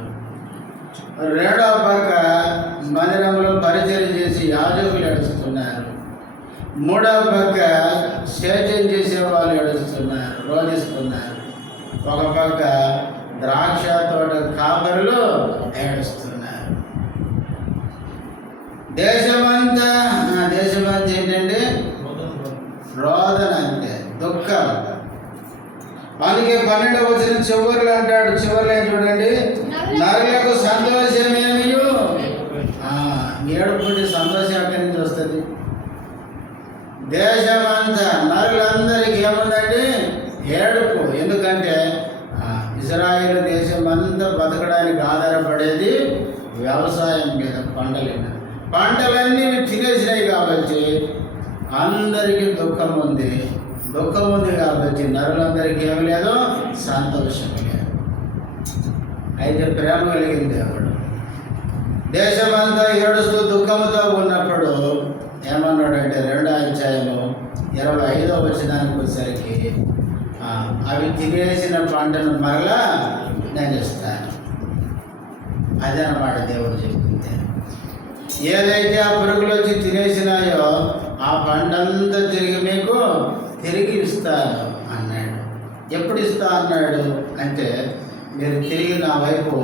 రెండవ పక్క మందిరంలో పరిచయం చేసి యాజకులు ఏడుస్తున్నారు. మూడవ పక్క సేద్యం చేసేవాళ్ళు ఏడుస్తున్నారు, రోధిస్తున్నారు. ఒక పక్క ద్రాక్ష తోట కాపరులు ఏడుస్తున్నారు. దేశమంతా ఏంటంటే రోదన, అంటే దుఃఖం. అందుకే 12వ వచనం చివరిలో అంటాడు, చివరిలో చూడండి, నరులకు సంతోషమేమి. ఏడుపుంటే సంతోషం ఎక్కడి నుంచి వస్తుంది? దేశమంతా నరులందరికీ ఏముందండి? ఏడుపు. ఎందుకంటే ఇజ్రాయేల్ దేశం అంతా బతకడానికి ఆధారపడేది వ్యవసాయం మీద, పంటలన్నీ తినేసినాయి. కాబట్టి అందరికీ దుఃఖం ఉంది కాబట్టి నరులందరికీ ఏమి లేదు? సంతోషం లేదు. అయితే ప్రేమ కలిగిన దేవుడు దేశమంతా ఏడుస్తూ దుఃఖంతో ఉన్నప్పుడు ఏమన్నాడంటే 2వ అధ్యాయము 25వ వచనానికి వచ్చేసరికి అవి తినేసిన పంటను మరలా నేను ఇస్తాను. అదనమాట దేవుడు చెప్పింది. ఏదైతే ఆ పురుగులు వచ్చి తినేసినాయో ఆ పంటంతా తిరిగి ఇస్తాను అన్నాడు. ఎప్పుడు ఇస్తా అన్నాడు అంటే, మీరు తిరిగి నా వైపు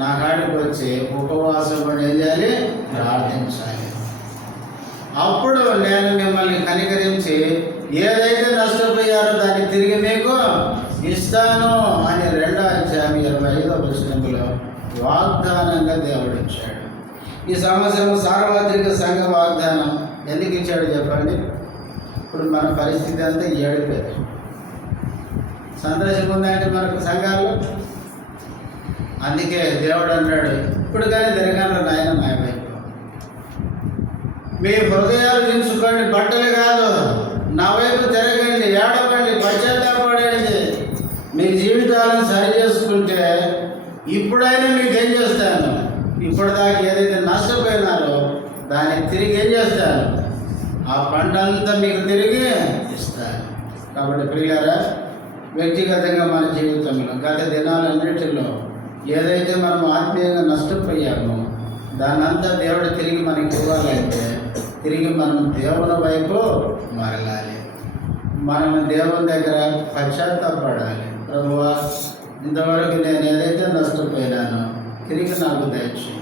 నా కాడికి వచ్చి ఉపవాసం కూడా ఏం చేయాలి? ప్రార్థించాలి. అప్పుడు నేను మిమ్మల్ని కనికరించి ఏదైతే నష్టపోయారో దాన్ని తిరిగి మీకు ఇస్తాను అని 2వ అధ్యాయం 25వ వచనంలో వాగ్దానంగా దేవుడు ఇచ్చాడు. ఈ సంవత్సరం సార్వత్రిక సంఘ వాగ్దానం ఎందుకు ఇచ్చాడు చెప్పండి? ఇప్పుడు మన పరిస్థితి అంతా ఏడిపోయి సంతోషం ఉందంటే మనకు సంఘాలు. అందుకే దేవుడు అన్నాడు, ఇప్పుడు కానీ తిరగాను నాయన నా వైపు, మీ హృదయాలు దించుకోండి, బట్టలు కాదు, నా వైపు తిరగండి, ఏడవండి, పశ్చాత్తాపడండి. మీ జీవితాలను సరి చేసుకుంటే ఇప్పుడైనా మీకు ఏం చేస్తాను, ఇప్పటిదాకా ఏదైతే నష్టపోయినారో దాన్ని తిరిగి ఏం చేస్తాను, ఆ పంట అంతా మీకు తిరిగి ఇస్తాను. కాబట్టి ప్రియులారా, వ్యక్తిగతంగా మన జీవితంలో గత దినాలన్నిటిలో ఏదైతే మనం ఆత్మీయంగా నష్టపోయామో దానంతా దేవుడు తిరిగి మనకి ఇవ్వాలంటే తిరిగి మనం దేవుని వైపు మరలాలి. మనం దేవుని దగ్గర పశ్చాత్తాపడాలి. ప్రభువా, ఇంతవరకు నేను ఏదైతే నష్టపోయినానో తిరిగి నాకు దయచేయి.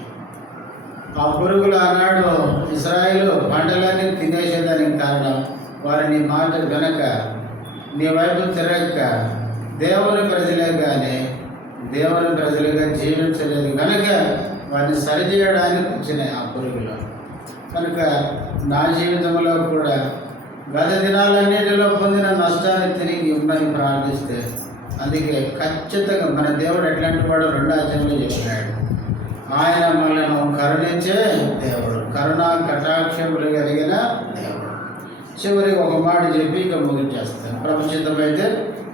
ఆ పురుగులు ఆనాడు ఇశ్రాయేలు పంటలన్నీ తినేసేదానికి కారణం వారు నీ మాట వెనక, నీ వైపు తిరగక దేవుని ప్రజలే కానీ దేవుని ప్రజలుగా జీవించలేదు కనుక వారిని సరిచేయడానికి వచ్చినాయి ఆ పురుగులు. కనుక నా జీవితంలో కూడా గత దినాలన్నిటిలో పొందిన నష్టాన్ని తిరిగి ఇవ్వమని ప్రార్థిస్తే, అందుకే ఖచ్చితంగా మన దేవుడు ఎట్లాంటి వాడు 2వ అధ్యాయంలో చెప్పాడు, ఆయన మనను కరుణించే దేవుడు, కరుణా కటాక్షములు కలిగిన దేవుడు. చివరికి ఒక మాట చెప్పి ఇక ముగించేస్తాను. ప్రపంచితమైతే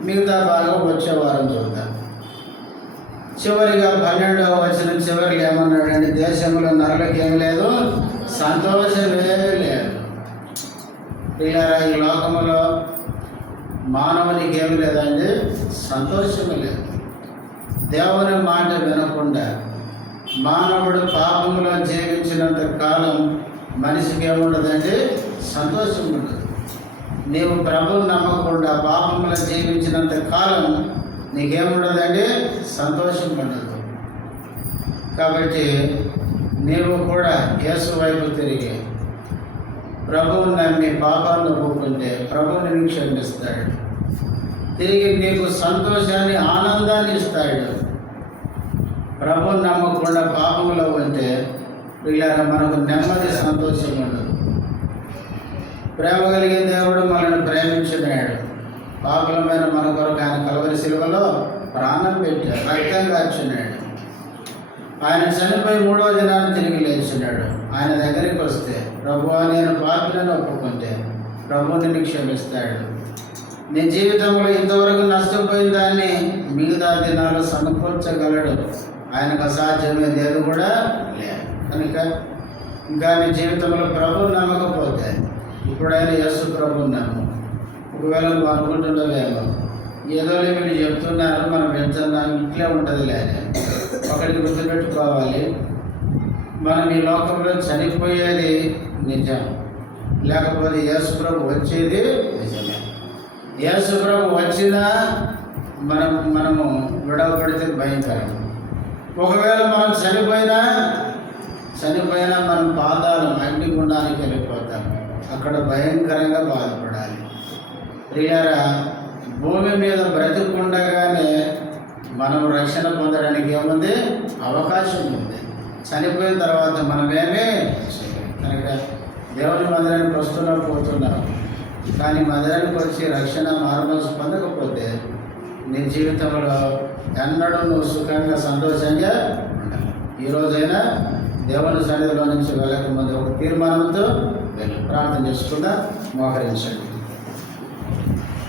మిగతా భాగం వచ్చే వారం చూద్దాం. చివరిగా 12వ వచనం చివరికి ఏమన్నాడంటే, దేశంలో నరులకు ఏమి లేదు, సంతోషమే లేదు. పిల్లరా, ఈ లోకంలో మానవునికి ఏమి లేదండి, సంతోషమే లేదు. దేవుని మాట వినకుండా మానవుడు పాపంలో జీవించినంత కాలం మనిషికి ఏముండదండి, సంతోషం ఉండదు. నీవు ప్రభువు నమ్మకుండా పాపంలో జీవించినంత కాలం నీకేముండదండి, సంతోషం ఉండదు. కాబట్టి నీవు కూడా యేసు వైపు తిరిగి ప్రభువుని నమ్మి పాపాలను ఒప్పుకుంటే ప్రభువు నిన్ను క్షమిస్తాడు, తిరిగి నీకు సంతోషాన్ని ఆనందాన్ని ఇస్తాడు. ప్రభువుని నమ్మకుండా పాపంలో ఉంటే పిల్లల మనకు నెమ్మది సంతోషం ఉండదు. ప్రేమ కలిగిన దేవుడు మనల్ని ప్రేమించినాడు. పాపలమైన మన కొరకు ఆయన కలవరి శిలువలో ప్రాణం పెట్టాడు, రక్తం కార్చినాడు. ఆయన చనిపోయి 3వ దినాన్ని తిరిగి లేచినాడు. ఆయన దగ్గరికి వస్తే, ప్రభువా నేను పాపిలను ఒప్పుకుంటే ప్రభువు నిన్ను క్షమిస్తాడు. నీ జీవితంలో ఇంతవరకు నష్టపోయిన దాన్ని మిగతా దినాలు సమకూర్చగలడు. ఆయనకు అసాధ్యమైనది ఏది కూడా లేదు. కనుక ఇంకా నీ జీవితంలో ప్రభువు నమ్మకపోతే ఇప్పుడైనా యేసు ప్రభువు నమ్ము. ఒకవేళ నువ్వు అనుకుంటున్నావేమో, ఏదో వీళ్ళు చెప్తున్నారు మనం వింటున్నాం, ఇట్లే ఉంటుంది లేదు. ఒకరికి గుర్తుపెట్టుకోవాలి, మనం ఈ లోకంలో చనిపోయేది నిజం, లేకపోతే యేసు ప్రభు వచ్చేది నిజమే. యేసు ప్రభు వచ్చినా మనము విడవబడితే భయంకరం. ఒకవేళ మనం చనిపోయినా మనం పాతాళం అగ్నిగుండానికి వెళ్ళిపోతాం, అక్కడ భయంకరంగా బాధపడాలి. ప్రియారా, భూమి మీద బ్రతికుండగానే మనం రక్షణ పొందడానికి ఏముంది, అవకాశం ఉంది. చనిపోయిన తర్వాత మనమేమీ కనుక దేవుని మందిరానికి వస్తున్నాం పోతున్నాం, కానీ మందిరానికి వచ్చి రక్షణ మార్మల్స్ పొందకపోతే నీ జీవితంలో ఎన్నడూ నువ్వు సుఖంగా సంతోషంగా ఉండాలి. ఈరోజైనా దేవుని సన్నిధిలో నుంచి వెళ్ళకముందు ఒక తీర్మానంతో వెళ్ళి ప్రార్థన చేసుకుందా, మోకరించండి.